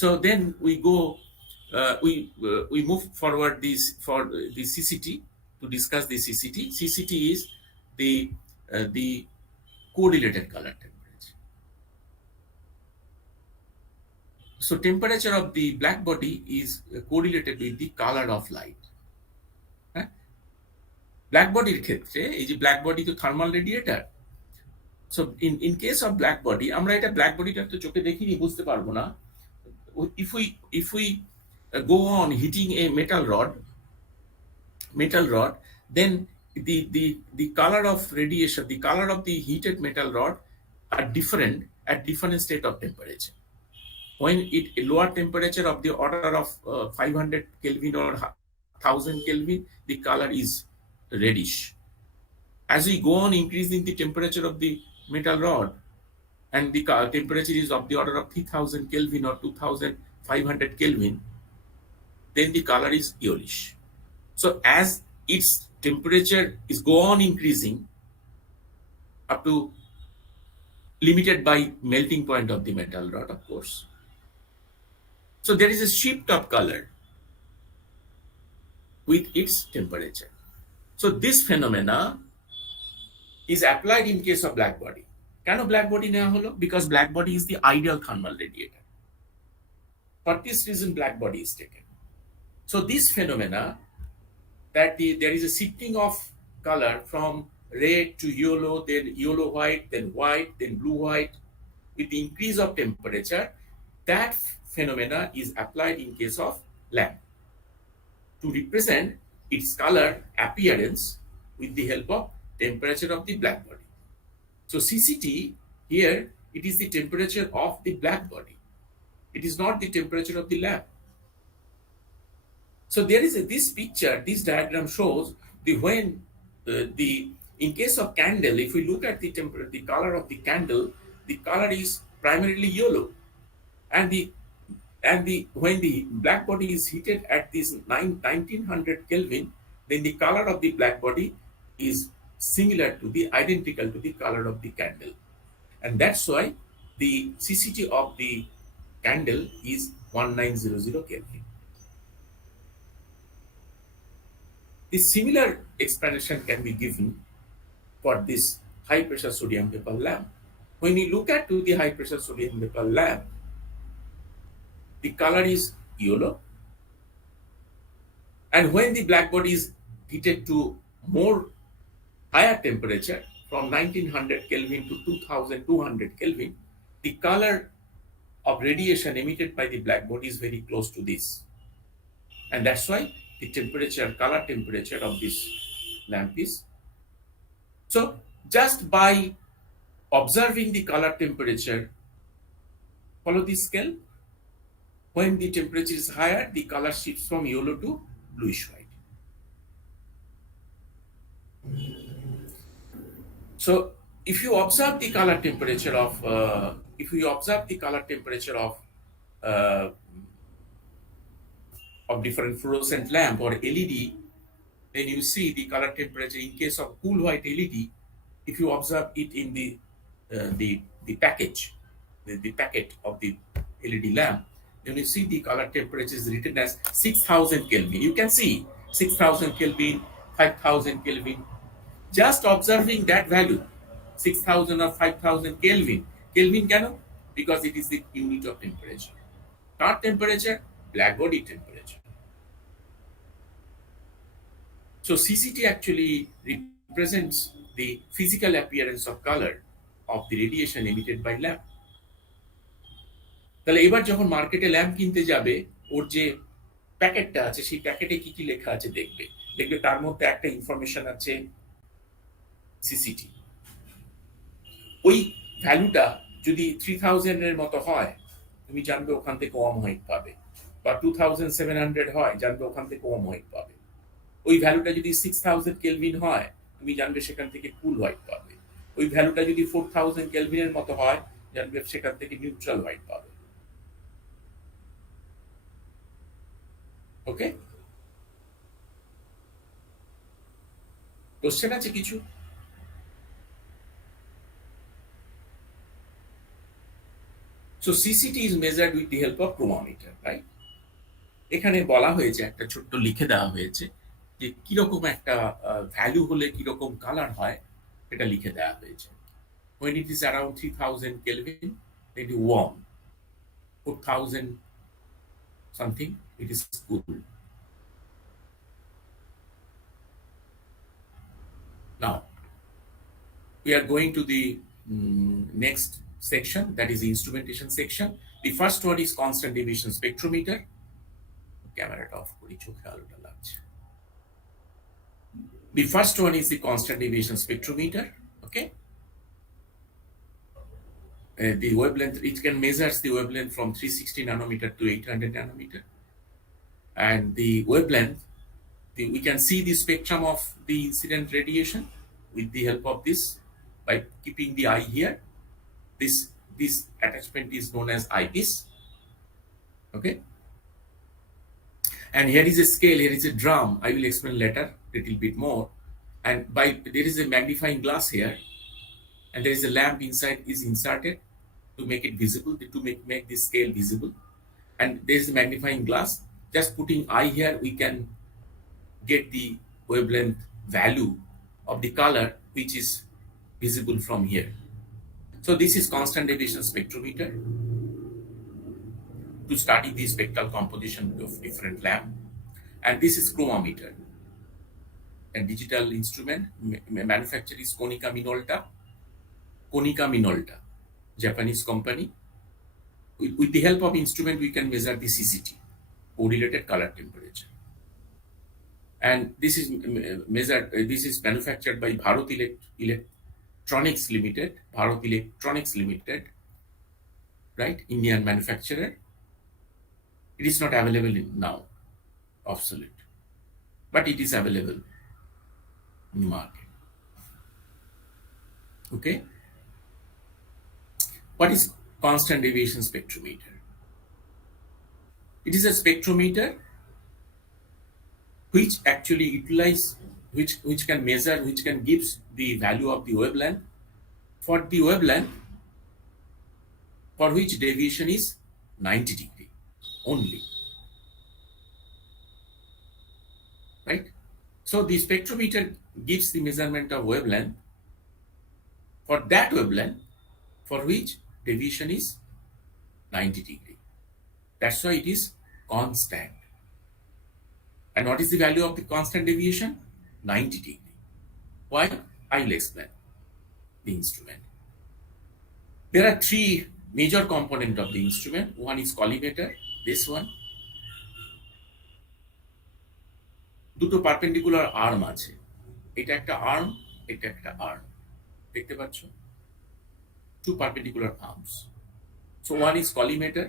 So then we go, we move forward this for the CCT to discuss the CCT. CCT is the correlated color temperature. So temperature of the black body is correlated with the color of light. Black body ক্ষেত্রে এই যে black body তো thermal radiator. So in case of black body, আমরা এটা black bodyটা তো চোখে দেখিনি, বুঝতে পারবো না। If we go on heating a metal rod, then the color of radiation, the color of the heated metal rod are different at different state of temperature. When a lower temperature of the order of 500 Kelvin or 1000 Kelvin, the color is reddish. As we go on increasing the temperature of the metal rod, and the temperature is of the order of 3000 Kelvin or 2500 Kelvin, then the color is yellowish. So as its temperature is go on increasing up to limited by melting point of the metal rod, of course. So there is a shift of color with its temperature. So this phenomena is applied in case of black body. কেন black body নেওয়া হলো? Because black body is the ideal thermal radiator. For this reason, black body is taken. So this phenomena, that there is a shifting of color from red to yellow, then yellow white, then blue white, with the increase of temperature, that phenomena is applied in case of lamp. to represent its color appearance with the help of temperature of the black body. So CCT here, it is the temperature of the black body. It is not the temperature of the lab. So there is this picture, this diagram shows the when in case of candle, if we look at the color of the candle, the color is primarily yellow, and when the black body is heated at this 1900 Kelvin, then the color of the black body is identical to the color of the candle, and that's why the CCT of the candle is 1900 Kelvin. The similar explanation can be given for this high pressure sodium vapor lamp. When you look at the high pressure sodium vapor lamp, the color is yellow, and when the black body is heated to more higher temperature from 1900 Kelvin to 2200 Kelvin, the color of radiation emitted by the black body is very close to this, and that's why the color temperature of this lamp is. So just by observing the color temperature, follow this scale. When the temperature is higher, the color shifts from yellow to bluish white. So if you observe the color temperature of different fluorescent lamp or LED, then you see the color temperature. In case of cool white LED, if you observe it in the package, the packet of the LED lamp, then you see the color temperature is written as 6000 Kelvin. You can see 6000 Kelvin, 5000 Kelvin. Just observing that value, 6000 or 5000 Kelvin. Kelvin cannot, because it is the unit of temperature. Not temperature, black body temperature. So CCT actually represents the physical appearance of color of the radiation emitted by lamp. তাহলে এবার যখন মার্কেটে ল্যাম্প কিনতে যাবে, ওর যে প্যাকেটটা আছে সেই প্যাকেটে কি কি লেখা আছে দেখবে তার মধ্যে একটা ইনফরমেশন আছে সিসিটি। ওই ভ্যালুটা যদি 3000 এর মতো হয়, তুমি জানবে ওখান থেকে কম হোয়াইট পাবে, বা 2700 হয় জানবে ওখান থেকে কম হোয়াইট পাবে। ওই ভ্যালুটা যদি 6000 কেলভিন হয়, তুমি জানবে সেখান থেকে কুল হোয়াইট পাবে। ওই ভ্যালুটা যদি 4000 কেলভিনের মতো হয়, জানবে সেখান থেকে নিউট্রাল হোয়াইট পাবে। ওকে, কোশ্চেন আছে কিছু? So CCT is measured with the help of chromometer, right? এখানে বলা হয়েছে, একটা ছোট্ট লিখে দেওয়া হয়েছে যে কিরকম একটা ভ্যালু হলে কিরকম কালার হয়, এটা লিখে দেওয়া হয়েছে। When it is around 3000 Kelvin, it is warm. 4000 something, it is cool. Now, we are going to the next section, that is the instrumentation section. The first one is constant deviation spectrometer. Camera off kori chokhe aluta lagche. The first one is the constant deviation spectrometer. Okay, the wavelength, it can measure the wavelength from 360 nanometer to 800 nanometer, and the wavelength, we can see the spectrum of the incident radiation with the help of this, by keeping the eye here. This attachment is known as eyepiece. Okay, and here is a scale, here is a drum. I will explain later a little bit more. And there is a magnifying glass here, and there is a lamp inside is inserted to make it visible, to make this scale visible. And there is a magnifying glass. Just putting eye here, we can get the wavelength value of the color which is visible from here. So this is constant deviation spectrometer to study the spectral composition of different lamp. And this is chromometer, a digital instrument. Manufacturer is Konica Minolta, Japanese company. With the help of instrument, we can measure the CCT, correlated color temperature. and this is measured. This is manufactured by Bharat Electronics Limited. Bharat Electronics Limited, right? Indian manufacturer. It is not available now, obsolete, but it is available in the market. Okay. What is constant deviation spectrometer? It is a spectrometer which actually utilize, which can measure, which can gives the value of the wavelength for the wavelength for which deviation is 90 degree only, right? So the spectrometer gives the measurement of wavelength for that wavelength for which deviation is 90 degree. That's why it is constant. And what is the value of the constant deviation? 90 degree. Why? I will explain the instrument. There are three major components of the instrument. One is collimator, this one. দুটো perpendicular arm আছে, এটা একটা আর্ম, এটা একটা আর্ম, দেখতে পাচ্ছ? Two perpendicular arms. So one is collimator.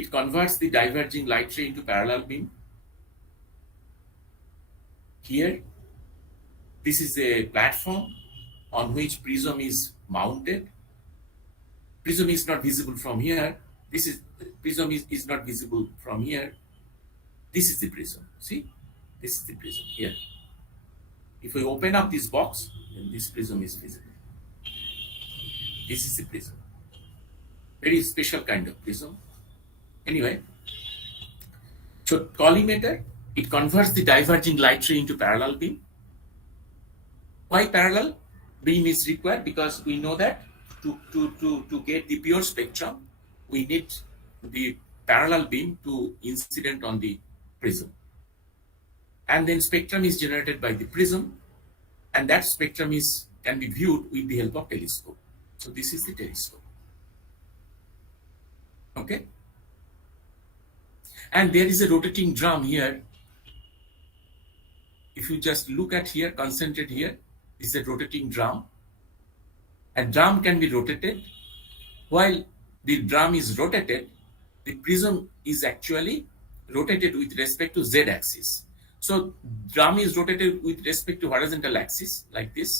It converts the diverging light ray into parallel beam. Here, this is a platform on which prism is mounted. Prism is not visible from here. Prism is not visible from here. This is the prism. See? This is the prism here. If we open up this box, then this prism is visible. This is the prism. Very special kind of prism. Anyway, so collimator, it converts the diverging light ray into parallel beam. Why parallel beam is required? Because we know that to get the pure spectrum, we need the parallel beam to incident on the prism. And then spectrum is generated by the prism, and that spectrum can be viewed with the help of telescope. So this is the telescope. Okay? And there is a rotating drum here. If you just look at here, concentrate here, this is a rotating drum. A drum can be rotated. While the drum is rotated, the prism is actually rotated with respect to z-axis. So drum is rotated with respect to horizontal axis like this.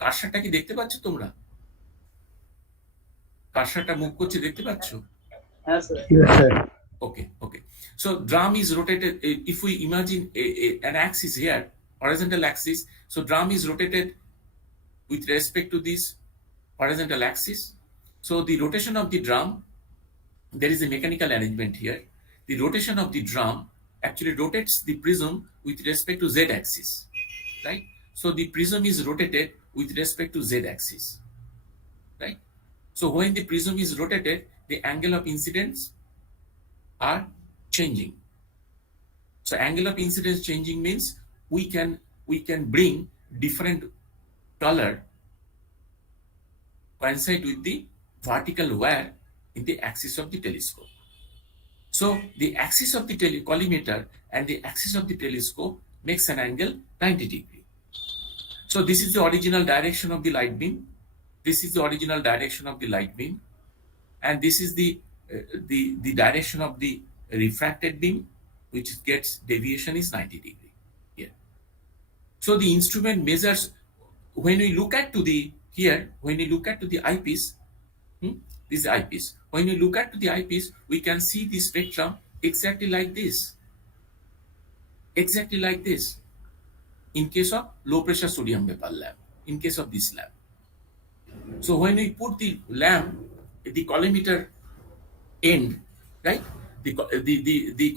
কার্সারটা কি দেখতে পাচ্ছ তোমরা? কার্সারটা মুভ করছে, দেখতে পাচ্ছ? হ্যাঁ sir. Yes, sir. Okay. So drum is rotated. If we imagine an axis here, horizontal axis, so drum is rotated with respect to this horizontal axis. So the rotation of the drum, there is a mechanical arrangement here. The rotation of the drum actually rotates the prism with respect to z-axis, right? So the prism is rotated with respect to z-axis, right? So when the prism is rotated, the angle of incidence are changing. So angle of incidence changing means we can bring different color coincide with the vertical wire in the axis of the telescope. So the axis of the collimator and the axis of the telescope makes an angle 90 degree. So this is the original direction of the light beam. This is the original direction of the light beam, and this is the direction of the refracted beam, which gets deviation is 90 degree here. So the instrument measures, when we look at to the here, when we look at to the eyepiece, this is eyepiece. When we look at to the eyepiece, we can see the spectrum exactly like this. Exactly like this. In case of low pressure sodium vapor lamp, in case of this lamp. So when we put the lamp at the collimator end, right? The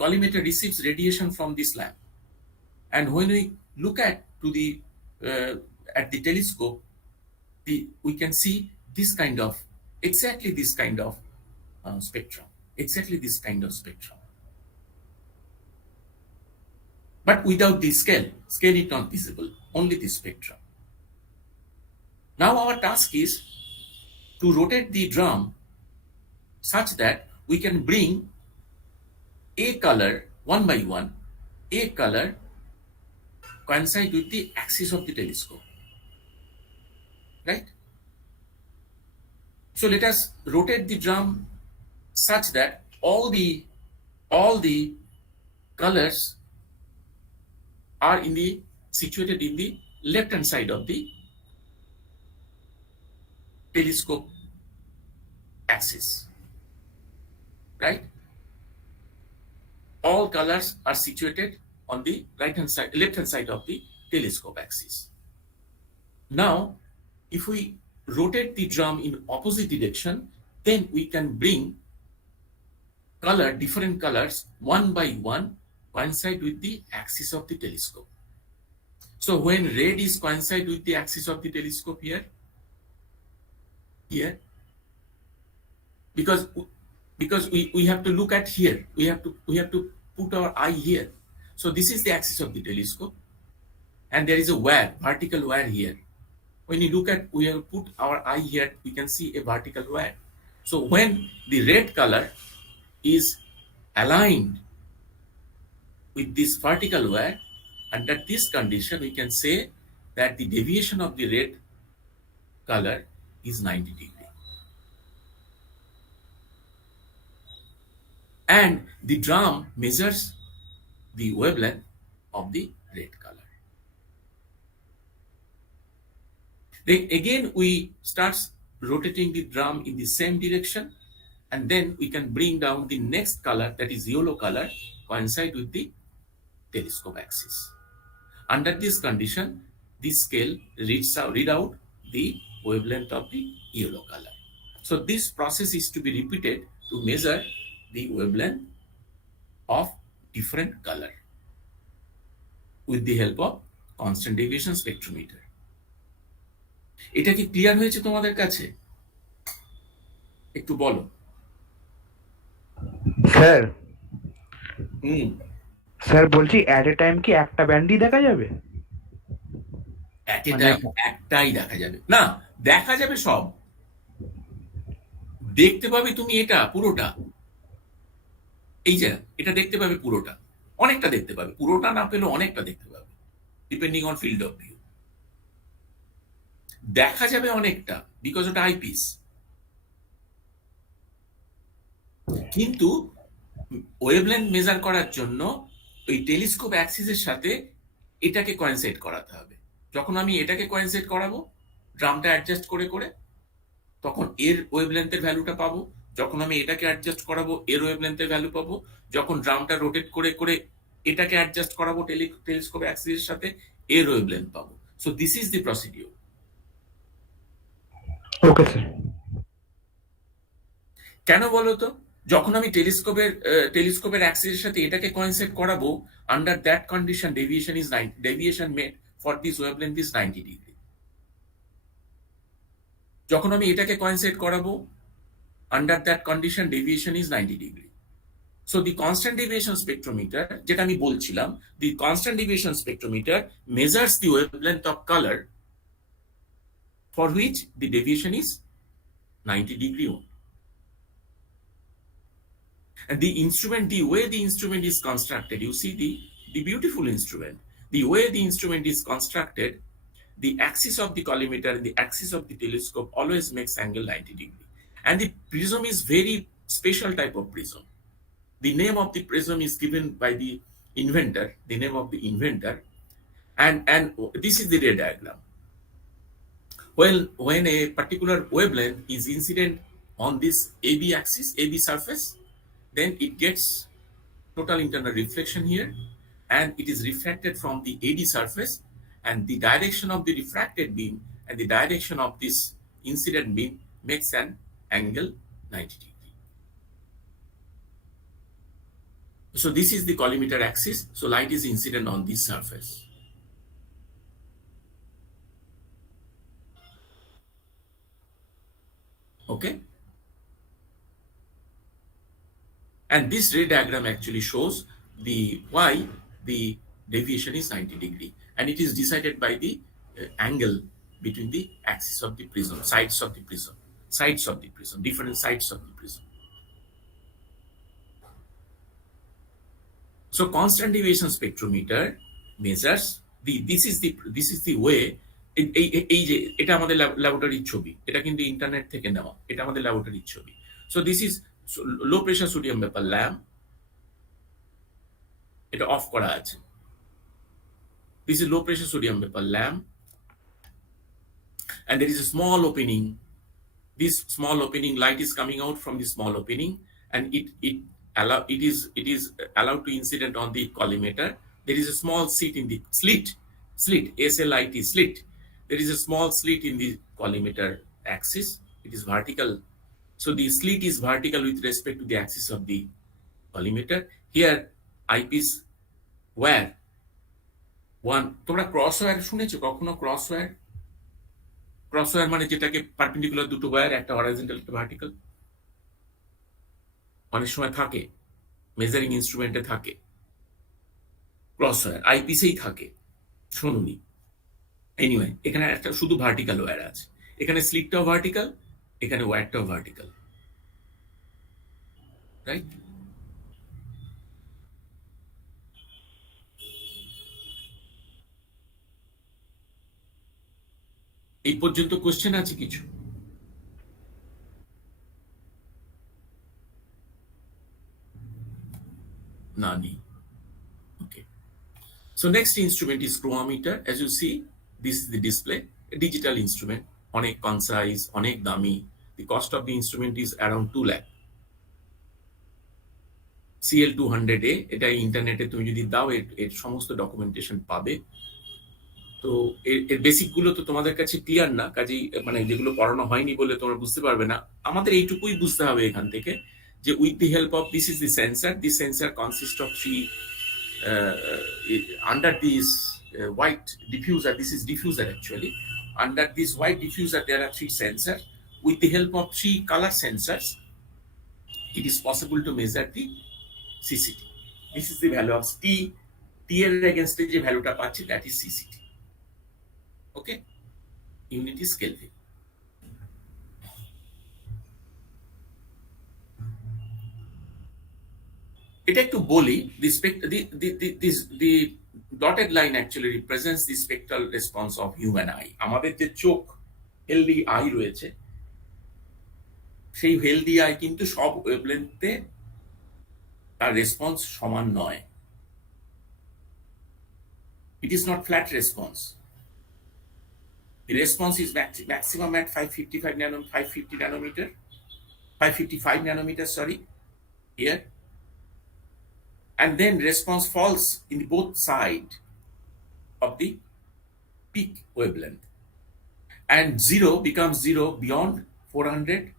collimator receives radiation from this lamp, and when we look at the telescope, we can see this kind of exactly this kind of spectrum, exactly this kind of spectrum. But without the scale is not visible, only the spectrum. Now our task is to rotate the drum such that we can bring a color one by one, a color coincide with the axis of the telescope, right? So let us rotate the drum such that all the colors are situated in the left hand side of the telescope axis, right? All colors are situated on the left hand side of the telescope axis. Now, if we rotate the drum in opposite direction, then we can bring different colors one by one coincide with the axis of the telescope. So when red is coincide with the axis of the telescope here, because we have to look at here, we have to put our eye here. So this is the axis of the telescope, and there is a vertical wire here. When you look at, we have put our eye here, we can see a vertical wire. So when the red color is aligned with this vertical wire, under this condition, we can say that the deviation of the red color is 90 degree. And the drum measures the wavelength of the red color. Then again, we start rotating the drum in the same direction, and then we can bring down the next color, that is yellow color, coincide with the telescope axis. Under this condition, this scale read out the wavelength of the yellow color. So this process is to be repeated to measure the wavelength of different color with the help of constant deviation spectrometer. এটা কি ক্লিয়ার হয়েছে তোমাদের কাছে? একটু বলো। Sir sir বলছি at a time কি একটা ব্যান্ডই দেখা যাবে? অ্যাট এ টাইম একটাই দেখা যাবে না, দেখা যাবে সব। দেখতে পাবে তুমি এটা পুরোটা, এই যে এটা দেখতে পাবে পুরোটা, অনেকটা দেখতে পাবে, পুরোটা না পেলেও অনেকটা দেখতে পাবে, depending on field of view. দেখা যাবে অনেকটা, বিকজ ওটা আইপিস। কিন্তু ওয়েভলেন্থ মেজার করার জন্য ওই টেলিস্কোপ অ্যাক্সিসের সাথে এটাকে কোয়েনসাইড করাতে হবে। যখন আমি এটাকে কোয়েনসাইড করাবো ড্রামটা অ্যাডজাস্ট করে করে, তখন এর ওয়েভলেন্থের ভ্যালুটা পাবো। যখন আমি এটাকে অ্যাডজাস্ট করাবো এর ওয়েভলেন্থের ভ্যালু পাবো। যখন ড্রামটা রোটেট করে করে এটাকে অ্যাডজাস্ট করাবো টেলিস্কোপ অ্যাক্সিসের সাথে, এর ওয়েভলেন্থ পাবো। So this is the procedure. Okay sir. কেন বলো তো? যখন আমি টেলিস্কোপের অ্যাক্সিসের সাথে এটাকে কোয়েনসাইড করাবো, under that condition deviation made for this wavelength is 90 degree. যখন আমি এটাকে কোয়েনসাইড করাবো, under that condition deviation is 90 degree. So the constant deviation spectrometer, যেটা আমি বলছিলাম, the constant deviation spectrometer measures the wavelength of colour for which the deviation is 90 degree only. And the way the instrument is constructed, you see the beautiful instrument, the way the instrument is constructed, the axis of the collimator and the axis of the telescope always makes angle 90 degree. And the prism is very special type of prism. The name of the prism is given by the inventor, and this is the ray diagram. Well, when a particular wavelength is incident on this AB axis, AB surface, then it gets total internal reflection here, and it is refracted from the AD surface, and the direction of the refracted beam and the direction of this incident beam makes an angle 90 degree. So this is the collimator axis, so light is incident on this surface. Okay, and this ray diagram actually shows why the deviation is 90 degree, and it is decided by the angle between the axis of the prism, sides of the prism, different sides of the prism. So constant deviation spectrometer measures this is the way এই যে এটা আমাদের ল্যাবরেটরির ছবি, এটা কিন্তু ইন্টারনেট থেকে নেওয়া, এটা আমাদের ল্যাবরেটরির ছবি। So this is low pressure sodium vapour lamp, এটা অফ করা আছে। This is low pressure sodium vapour lamp, and there is a small opening. This small opening, light is coming out from this small opening, and it is allowed to incident on the collimator. There is a small slit in the slit slit. There is a small slit in the collimator axis. It is vertical, so the slit is vertical with respect to the axis of the collimator. Here eyepiece wire one, তোমরা cross wire শুনেছো কখনো? Cross wire মানে যেটাকে পারপেন্ডিকুলার দুটো ওয়্যার, একটা হরাইজন্টাল একটা ভার্টিক্যাল, অনেক সময় থাকে মেজারিং ইনস্ট্রুমেন্টে থাকে ক্রস ওয়্যার, আইপিসেই থাকে, শুনুনি। এনিওয়ে এখানে একটা শুধু ভার্টিক্যাল ওয়্যার আছে, এখানে স্লিটটাও ভার্টিক্যাল, এখানে ওয়্যারটাও ভার্টিক্যাল, রাইট? এই পর্যন্ত কোশ্চেন আছে কিছু? না, নেই। Okay. So next instrument is chromometer. As you see, this is the display, a digital instrument, অনেক concise, অনেক দামি. The cost of the instrument is around 2 lakh. CL200A, এটা ইন্টারনেটে তুমি যদি দাও এর সমস্ত ডকুমেন্টেশন পাবে। তো এর বেসিক গুলো তো তোমাদের কাছে ক্লিয়ার না, কাজেই মানে যেগুলো পড়ানো হয়নি বলে তোমরা বুঝতে পারবে না। আমাদের এইটুকুই বুঝতে হবে এখান থেকে যে with the help of this is the sensor, this sensor consist of three under this white diffuser, this is diffuser actually, under this white diffuser there are 3 sensors. With the help of 3 color sensors it is possible to measure the CCT. This is the value of T এর against যে ভ্যালুটা পাচ্ছি that is CCT. Okay, unit is Kelvin. এটা একটু বলি, the dotted line actually represents the spectral response of human eye. আমাদের যে চোখ হেলদি আই রয়েছে, সেই হেলদি আই কিন্তু সব ওয়েভলেন্থে তার রেসপন্স সমান নয়। It is not flat response. The response is maximum at 555 nanometer, sorry, here. And then response falls in both sides of the peak wavelength. And zero becomes zero beyond 400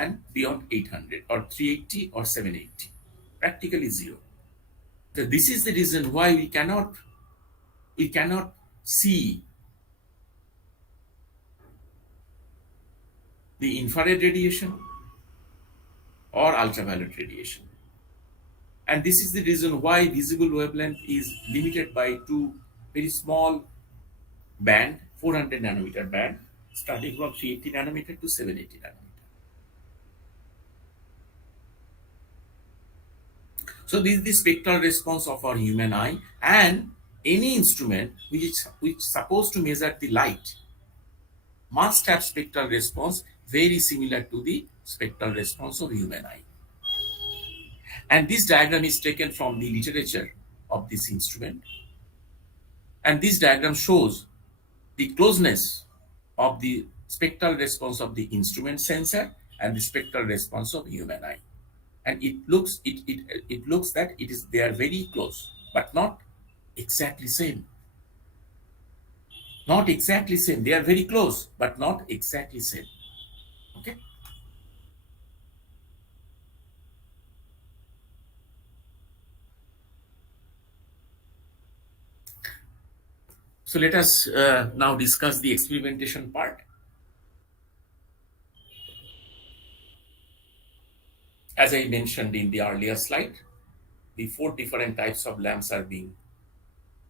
and beyond 800 or 380 or 780. Practically zero. So this is the reason why we cannot see the infrared radiation or ultraviolet radiation. And this is the reason why visible wavelength is limited by 2 very small band, 400 nanometer band, starting from 380 nanometer to 780 nanometer. So this is the spectral response of our human eye, and any instrument which is supposed to measure the light must have spectral response very similar to the spectral response of human eye. And this diagram is taken from the literature of this instrument. And this diagram shows the closeness of the spectral response of the instrument sensor and the spectral response of human eye. And it looks that they are very close, but not exactly same. Not exactly same. They are very close, but not exactly same. Okay. So let us now discuss the experimentation part. As I mentioned in the earlier slide, the 4 different types of lamps are being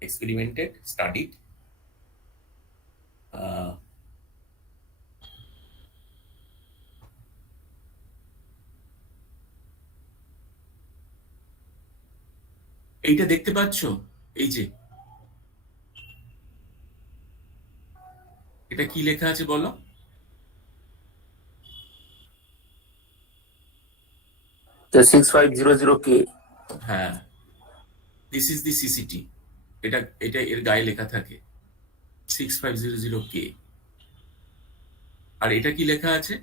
experimented, studied. এইটা দেখতে পাচ্ছ, এই যে এটা কি লেখা আছে বলো? The 6500K. হ্যাঁ, দিস ইজ দি সিসিটি। এটা এটা এর গায়ে লেখা থাকে 6500K। আর এটা কি লেখা আছে?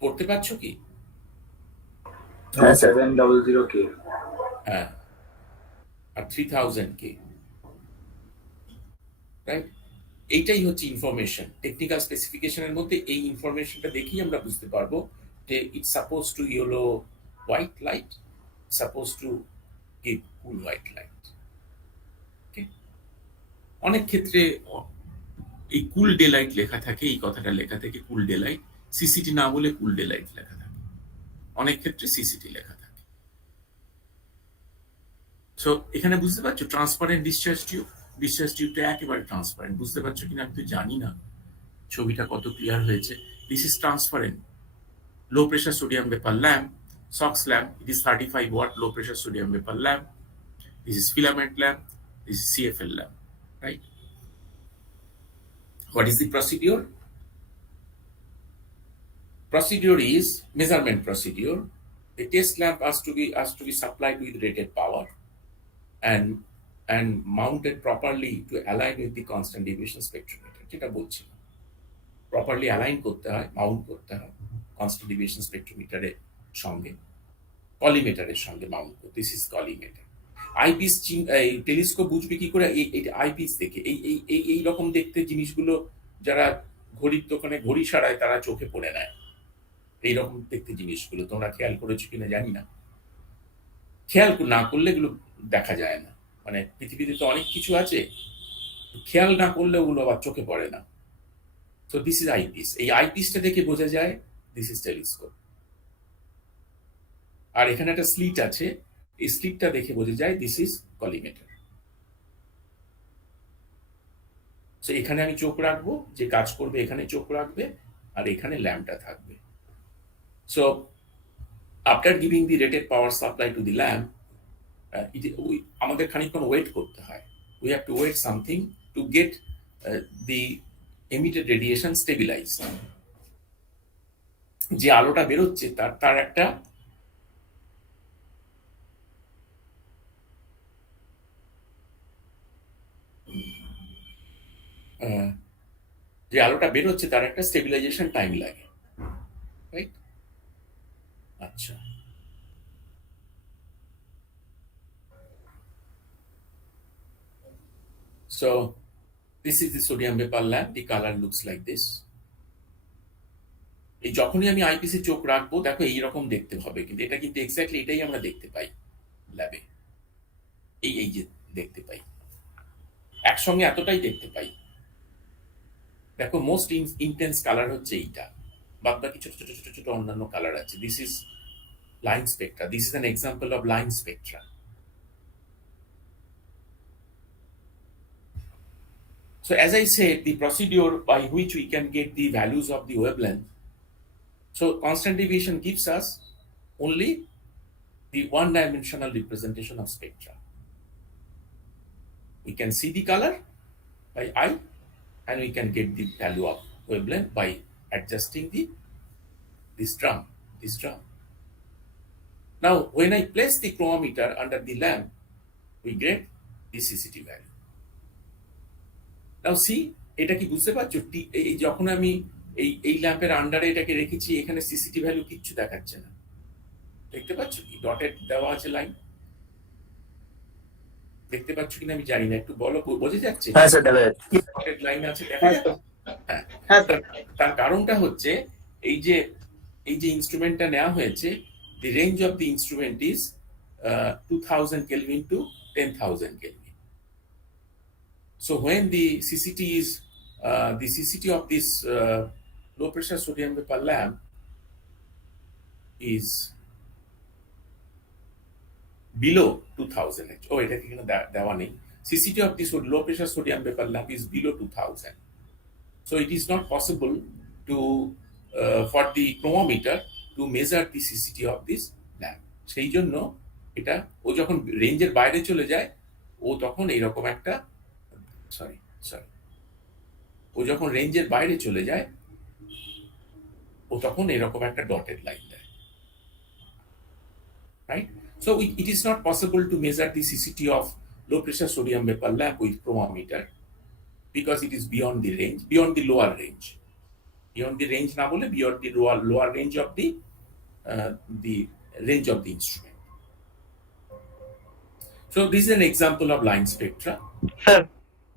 পড়তে পারছো কি? হ্যাঁ স্যার। 700K। হ্যাঁ, আর 3000K, রাইট? এইটাই হচ্ছে ইনফরমেশন। টেকনিক্যাল স্পেসিফিকেশনের মধ্যে এই ইনফরমেশনটা দেখেই আমরা বুঝতে পারবো যে it's suppose two yellow white light, suppose to give cool white light. অনেক ক্ষেত্রে এই কুল ডে লাইট লেখা থাকে, এই কথাটা লেখা থাকে কুল ডে লাইট, সিসিটি না বলে কুল ডে লাইট লেখা থাকে, অনেক ক্ষেত্রে সিসিটি লেখা থাকে। সো এখানে বুঝতে পারছো ট্রান্সপারেন্ট ডিসচার্জ টিউব, ডিসচার্জ টিউবটা একেবারে ট্রান্সপারেন্ট। বুঝতে পারছো কিনা আমি তো জানি না ছবিটা কত ক্লিয়ার হয়েছে। This is transparent. Low pressure sodium vapour lamp, SOX lamp, it is 35 watt low pressure sodium vapor lamp. This is filament lamp, this is CFL lamp, right? What is the procedure? Procedure is measurement procedure. The test lamp has to be supplied with rated power and mounted properly to align with the constant deviation spectrometer. যেটা বলছি, properly align করতে হয়, মাউন্ট করতে হয় constant deviation স্পেক্ট্রোমিটারের সঙ্গে, কলিমেটারের সঙ্গে মাউন্ট করতে। This is collimator. আইপিস এই টেলিস্কোপ বুঝবে কি করে? এই আইপিস থেকে এই এই এই এই রকম দেখতে জিনিসগুলো যারা ঘড়ির দোকানে ঘড়ি সারায় তারা চোখে পড়ে নেয়। এইরকম দেখতে জিনিসগুলো তোমরা খেয়াল করেছো কিনা জানি না, খেয়াল না করলে এগুলো দেখা যায় না। মানে পৃথিবীতে তো অনেক কিছু আছে, খেয়াল না করলে ওগুলো আবার চোখে পড়ে না। তো দিস ইজ আইপিস। এই আইপিসটা দেখে বোঝা যায় দিস ইজ টেলিস্কোপ। আর এখানে একটা স্লিট আছে, এই স্লিটটা দেখে বোঝা যায় দিস ইজ কলিমেটার। তো এখানে আমি চোখ রাখবো, যে কাজ করবে এখানে চোখ রাখবে, আর এখানে ল্যাম্পটা থাকবে। So after giving the rated power supply to the lamp, আমাদের খানিকক্ষণ ওয়েট করতে হয়। We have to wait something to get the emitted radiation stabilized. যে আলোটা বেরোচ্ছে তার একটা যে আলোটা বেরোচ্ছে তার একটা স্টেবিলাইজেশন টাইম লাগে, রাইট? আচ্ছা, so this is the sodium vapor lamp. The color looks like this. এই যখনই আমি আইপিসি চোখ রাখবো দেখো এইরকম দেখতে হবে, কিন্তু এটা কিন্তু এক্স্যাক্টলি এটাই আমরা দেখতে পাই ল্যাবে। এই যে দেখতে পাই, একসঙ্গে এতটাই দেখতে পাই। দেখো মোস্ট ইন্টেন্স কালার হচ্ছে এইটা, বাদ বাকি ছোট ছোট ছোট ছোট অন্যান্য কালার আছে। This is line Spectra. This is an example of line Spectra. So as I said, the procedure by which we can get the values of the wavelength. So constant deviation gives us only the one-dimensional representation of spectra. We can see the color by eye, and we can get the value of wavelength by adjusting this drum. Now, when I place the chromometer under the lamp, we get the CCT value. Now see, এটা কি বুঝতে পারছো? এই যখন আমি এই ল্যাম্পের আন্ডারে এটাকে রেখেছি, এখানে সিসিটি ভ্যালু কিচ্ছু দেখাচ্ছে না। দেখতে পাচ্ছ কি ডটেড দেওয়া আছে লাইন? দেখতে পাচ্ছ কিনা আমি জানি না, একটু বলো, বোঝা যাচ্ছে? হ্যাঁ স্যার, দেখা যাচ্ছে। ডটেড লাইন আছে, দেখা যাচ্ছে। তার কারণটা হচ্ছে এই যে ইনস্ট্রুমেন্টটা নেওয়া হয়েছে, the range of the instrument is 2000 Kelvin to 10,000 Kelvin. So when the CCT is the CCT of this low pressure sodium vapor lamp is below 2000, এটা কি দেওয়া নেই। CCT of this low pressure sodium vapor lamp is below 2000. So it is not possible to for the chromometer to measure দি সিসিটি of this lamp. সেই জন্য এটা ও যখন রেঞ্জের বাইরে চলে যায় ও তখন এইরকম একটা সরি সরি ও যখন রেঞ্জের বাইরে চলে যায় ও তখন এরকম একটা ডটেড লাইন দেয়, right? So it is not possible to measure the CCT of low pressure sodium vapor lamp with chromometer because it is beyond the range, beyond the lower range. Beyond the range na bole beyond the lower range of the range of the instrument. So this is an example of line spectra. Sir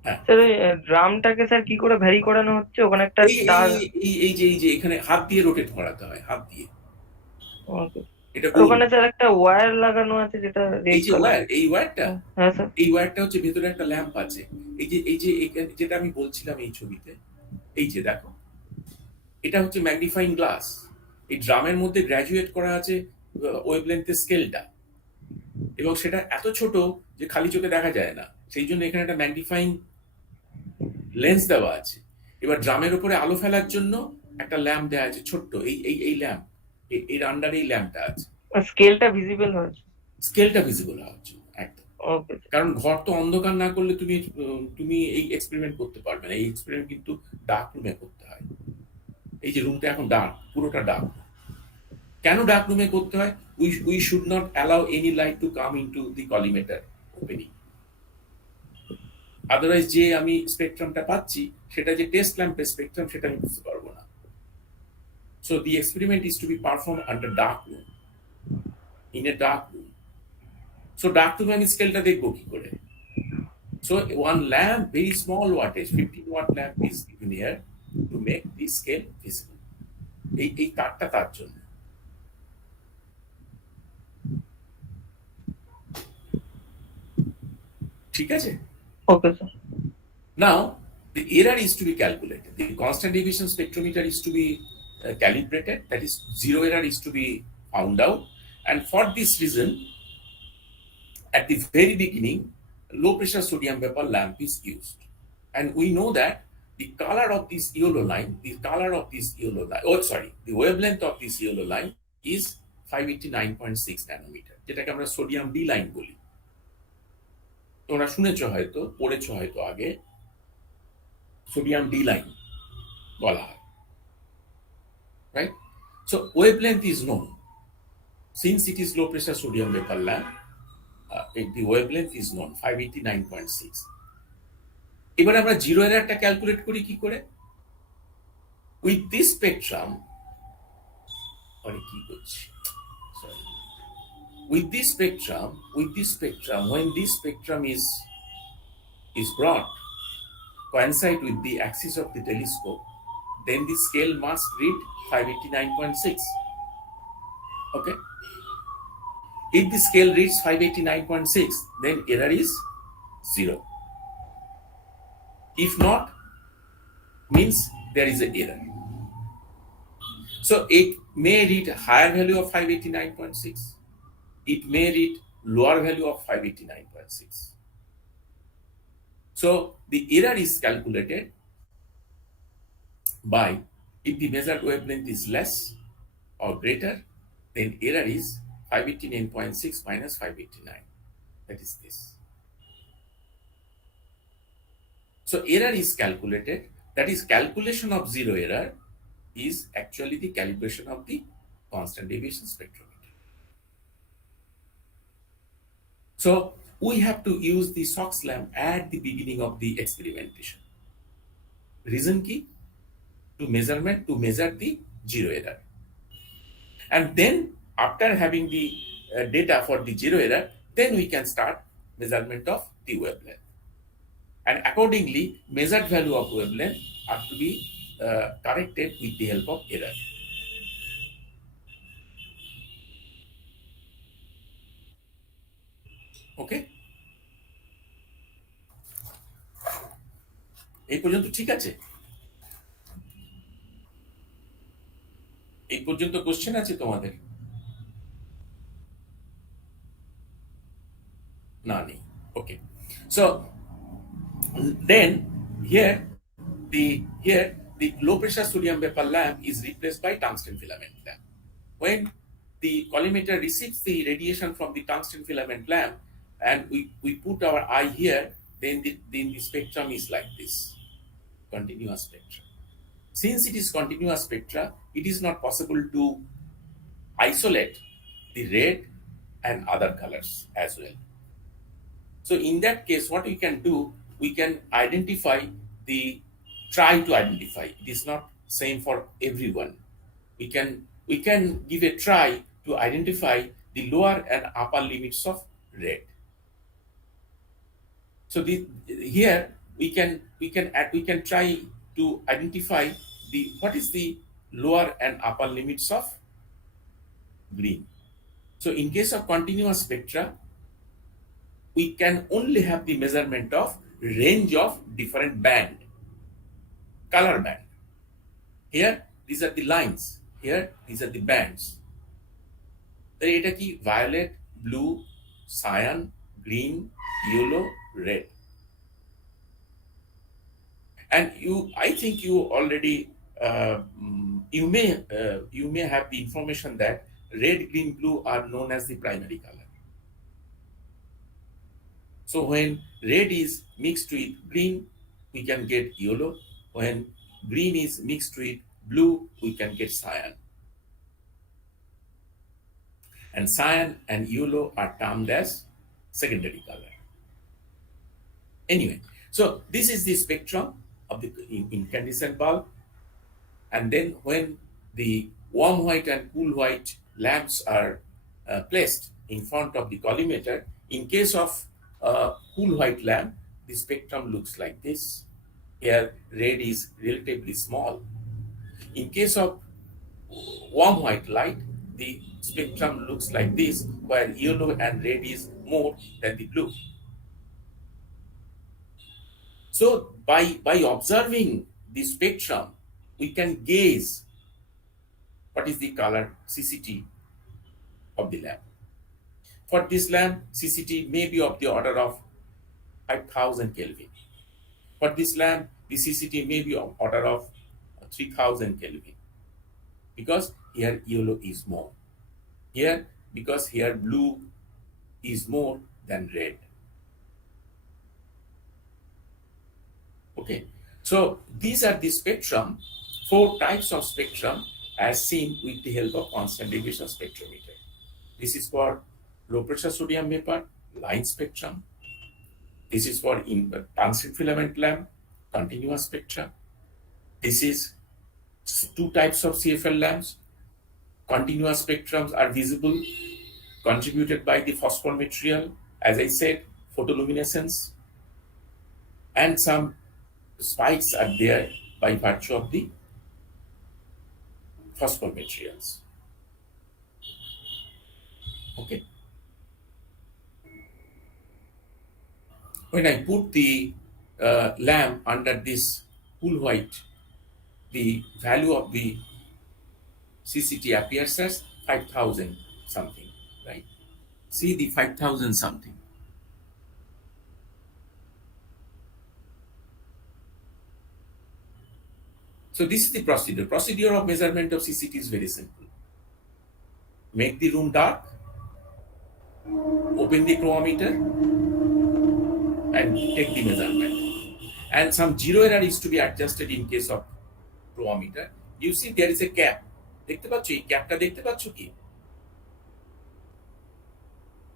হ্যাঁ, স্যার ওই ড্রামটাকে স্যার কি করে ভ্যারি করানো হচ্ছে? ওখানে একটা তার এই যে এখানে হাত দিয়ে রোটেট করাতে হয়, হাত দিয়ে। ওকে। এটা আর ওখানে স্যার একটা ওয়্যার লাগানো আছে যেটা এই যে ওয়্যার, এই ওয়্যারটা, হ্যাঁ স্যার, এই ওয়্যারটা হচ্ছে ভেতরে একটা ল্যাম্প আছে। এই যে যেটা আমি বলছিলাম এই ছবিতে, এই যে দেখো, এটা হচ্ছে ম্যাগনিফাইং গ্লাস। এই ড্রামের মধ্যে গ্র্যাজুয়েট করা আছে ওয়েভলেন্থের স্কেলটা, এবং সেটা এত ছোট যে খালি চোখে দেখা যায় না, সেই জন্য এখানে একটা ম্যাগনিফাইং লেন্স দেওয়া আছে। এবার ড্রামের উপরে আলো ফেলার জন্য একটা ল্যাম্প দেওয়া আছে ছোট্ট, এই ল্যাম্প, এর আন্ডার এই ল্যাম্পটা আছে। স্কেলটা ভিজিবল হচ্ছে, স্কেলটা ভিজিবল হওয়ার জন্য একদম। ওকে। কারণ ঘর তো অন্ধকার না করলে তুমি এই এক্সপেরিমেন্ট করতে পারবে না। এই এক্সপেরিমেন্ট কিন্তু ডার্ক রুমে করতে হয়। এই যে রুমটা এখন ডার্ক, পুরোটা ডার্ক। কেন ডার্ক রুমে করতে হয়? We should not allow any light to come into the collimator opening. Otherwise যে আমি স্পেকট্রামটা পাচ্ছি সেটা যে টেস্ট ল্যাম্পের স্পেকট্রাম সেটা আমি বুঝতে পারবো না। So the experiment is to be perform under dark room, in a dark room. So dark রুমে আমি স্কেলটা দেখবো কি করে? So one lamp, very small wattage, 15 watt lamp is given here to make the scale visible. এই তারটা তার জন্য। ঠিক আছে? Okay sir. Now the error is to be calculated. The constant deviation spectrometer is to be calibrated. That is, zero error is to be found out. And for this reason, at the very beginning, low pressure sodium vapor lamp is used. And we know that the color of this yellow line, the wavelength of this yellow line is 589.6 nanometer, যেটাকে আমরা sodium D line বলি। তোমরা শুনেছ হয়তো, পড়েছ হয়তো আগে, sodium D line বলা হয়, right? So wavelength is known since it is low pressure sodium vapor lamp. The wavelength is known, 589.6. এবার আমরা জিরো এরারটা ক্যালকুলেট করি কি করে? With this spectrum, with this spectrum, when this spectrum is brought coincide with the axis of the telescope, then the scale must read 589.6. Okay? If the scale reads 589.6, then error is 0. If not, means there is an error. So it may read a higher value of 589.6. It may read lower value of 589.6. So the error is calculated by, if the measured wavelength is less or greater, then error is 589.6 minus 589. That is this. So error is calculated. That is, calculation of zero error is actually the calibration of the constant deviation spectrometer. So we have to use the SOX lamp at the beginning of the experimentation. Reason key? To measure the zero error. And then after having the data for the zero error, then we can start measurement of the wavelength. And accordingly, measured value of wavelength are to be corrected with the help of error. Okay? এই পর্যন্ত ঠিক আছে? এই পর্যন্ত কোশ্চেন আছে তোমাদের? না, নেই। Okay. So then here the low pressure sodium vapor lamp is replaced by tungsten filament lamp. when the collimator receives the radiation from the tungsten filament lamp and we put our eye here, then the spectrum is like this, continuous spectrum. Since it is continuous spectra, it is not possible to isolate the red and other colors as well. So in that case, what we can do, we can try to identify. It is not same for everyone. We can give a try to identify the lower and upper limits of red. So here we can try to identify what is the lower and upper limits of green. So in case of continuous spectra, we can only have the measurement of range of different band, color band. Here these are the lines, here these are the bands. এটা কি violet, blue, cyan, green, yellow, red. And I think you already you may have the information that red, green, blue are known as the primary color. So when red is mixed with green, we can get yellow. When green is mixed with blue, we can get cyan. And cyan and yellow are termed as secondary color. Anyway, so this is the spectrum of the incandescent bulb. And then when the warm white and cool white lamps are placed in front of the collimator, in case of cool white lamp, the spectrum looks like this. Here red is relatively small. In case of warm white light, the spectrum looks like this, where yellow and red is more than the blue. So by observing the spectrum, we can gauge what is the color CCT of the lamp. For this lamp, CCT may be of the order of 5,000 Kelvin. For this lamp, the CCT may be of order of 3,000 Kelvin. Because here yellow is more. Here, because here blue is more than red. Okay, so these are the spectrum, 4 types of spectrum as seen with the help of constant deviation spectrometer. This is for low pressure sodium vapor, line spectrum. This is for tungsten filament lamp, continuous spectra. This is 2 types of CFL lamps. Continuous spectrums are visible, contributed by the phosphor material, as I said, photoluminescence, and some spikes are there by virtue of the phosphor materials. Okay. When I put the lamp under this cool white, the value of the CCT appears as 5,000 something, right? See the 5,000 something. So this is the procedure. Procedure of measurement of CCT is very simple. Make the room dark, open the chromometer, and take the measurement. And some zero error is to be adjusted in case of chromometer. You see there is a cap. দেখতে পাচ্ছ এই ক্যাপটা দেখতে পাচ্ছ কি?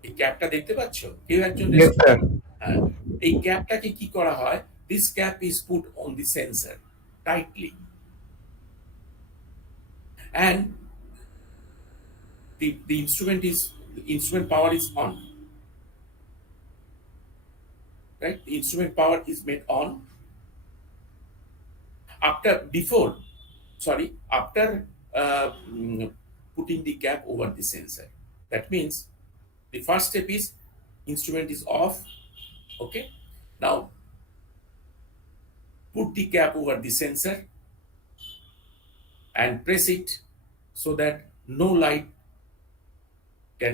এই ক্যাপটা দেখতে পাচ্ছ? কেউ একজন এই ক্যাপটাকে কি করা হয়? This cap is put on the sensor tightly. And the instrument power is on. Right? The instrument power is made on after putting the cap over the sensor. That means the first step is instrument is off. Okay. Now put the cap over the sensor and press it so that no light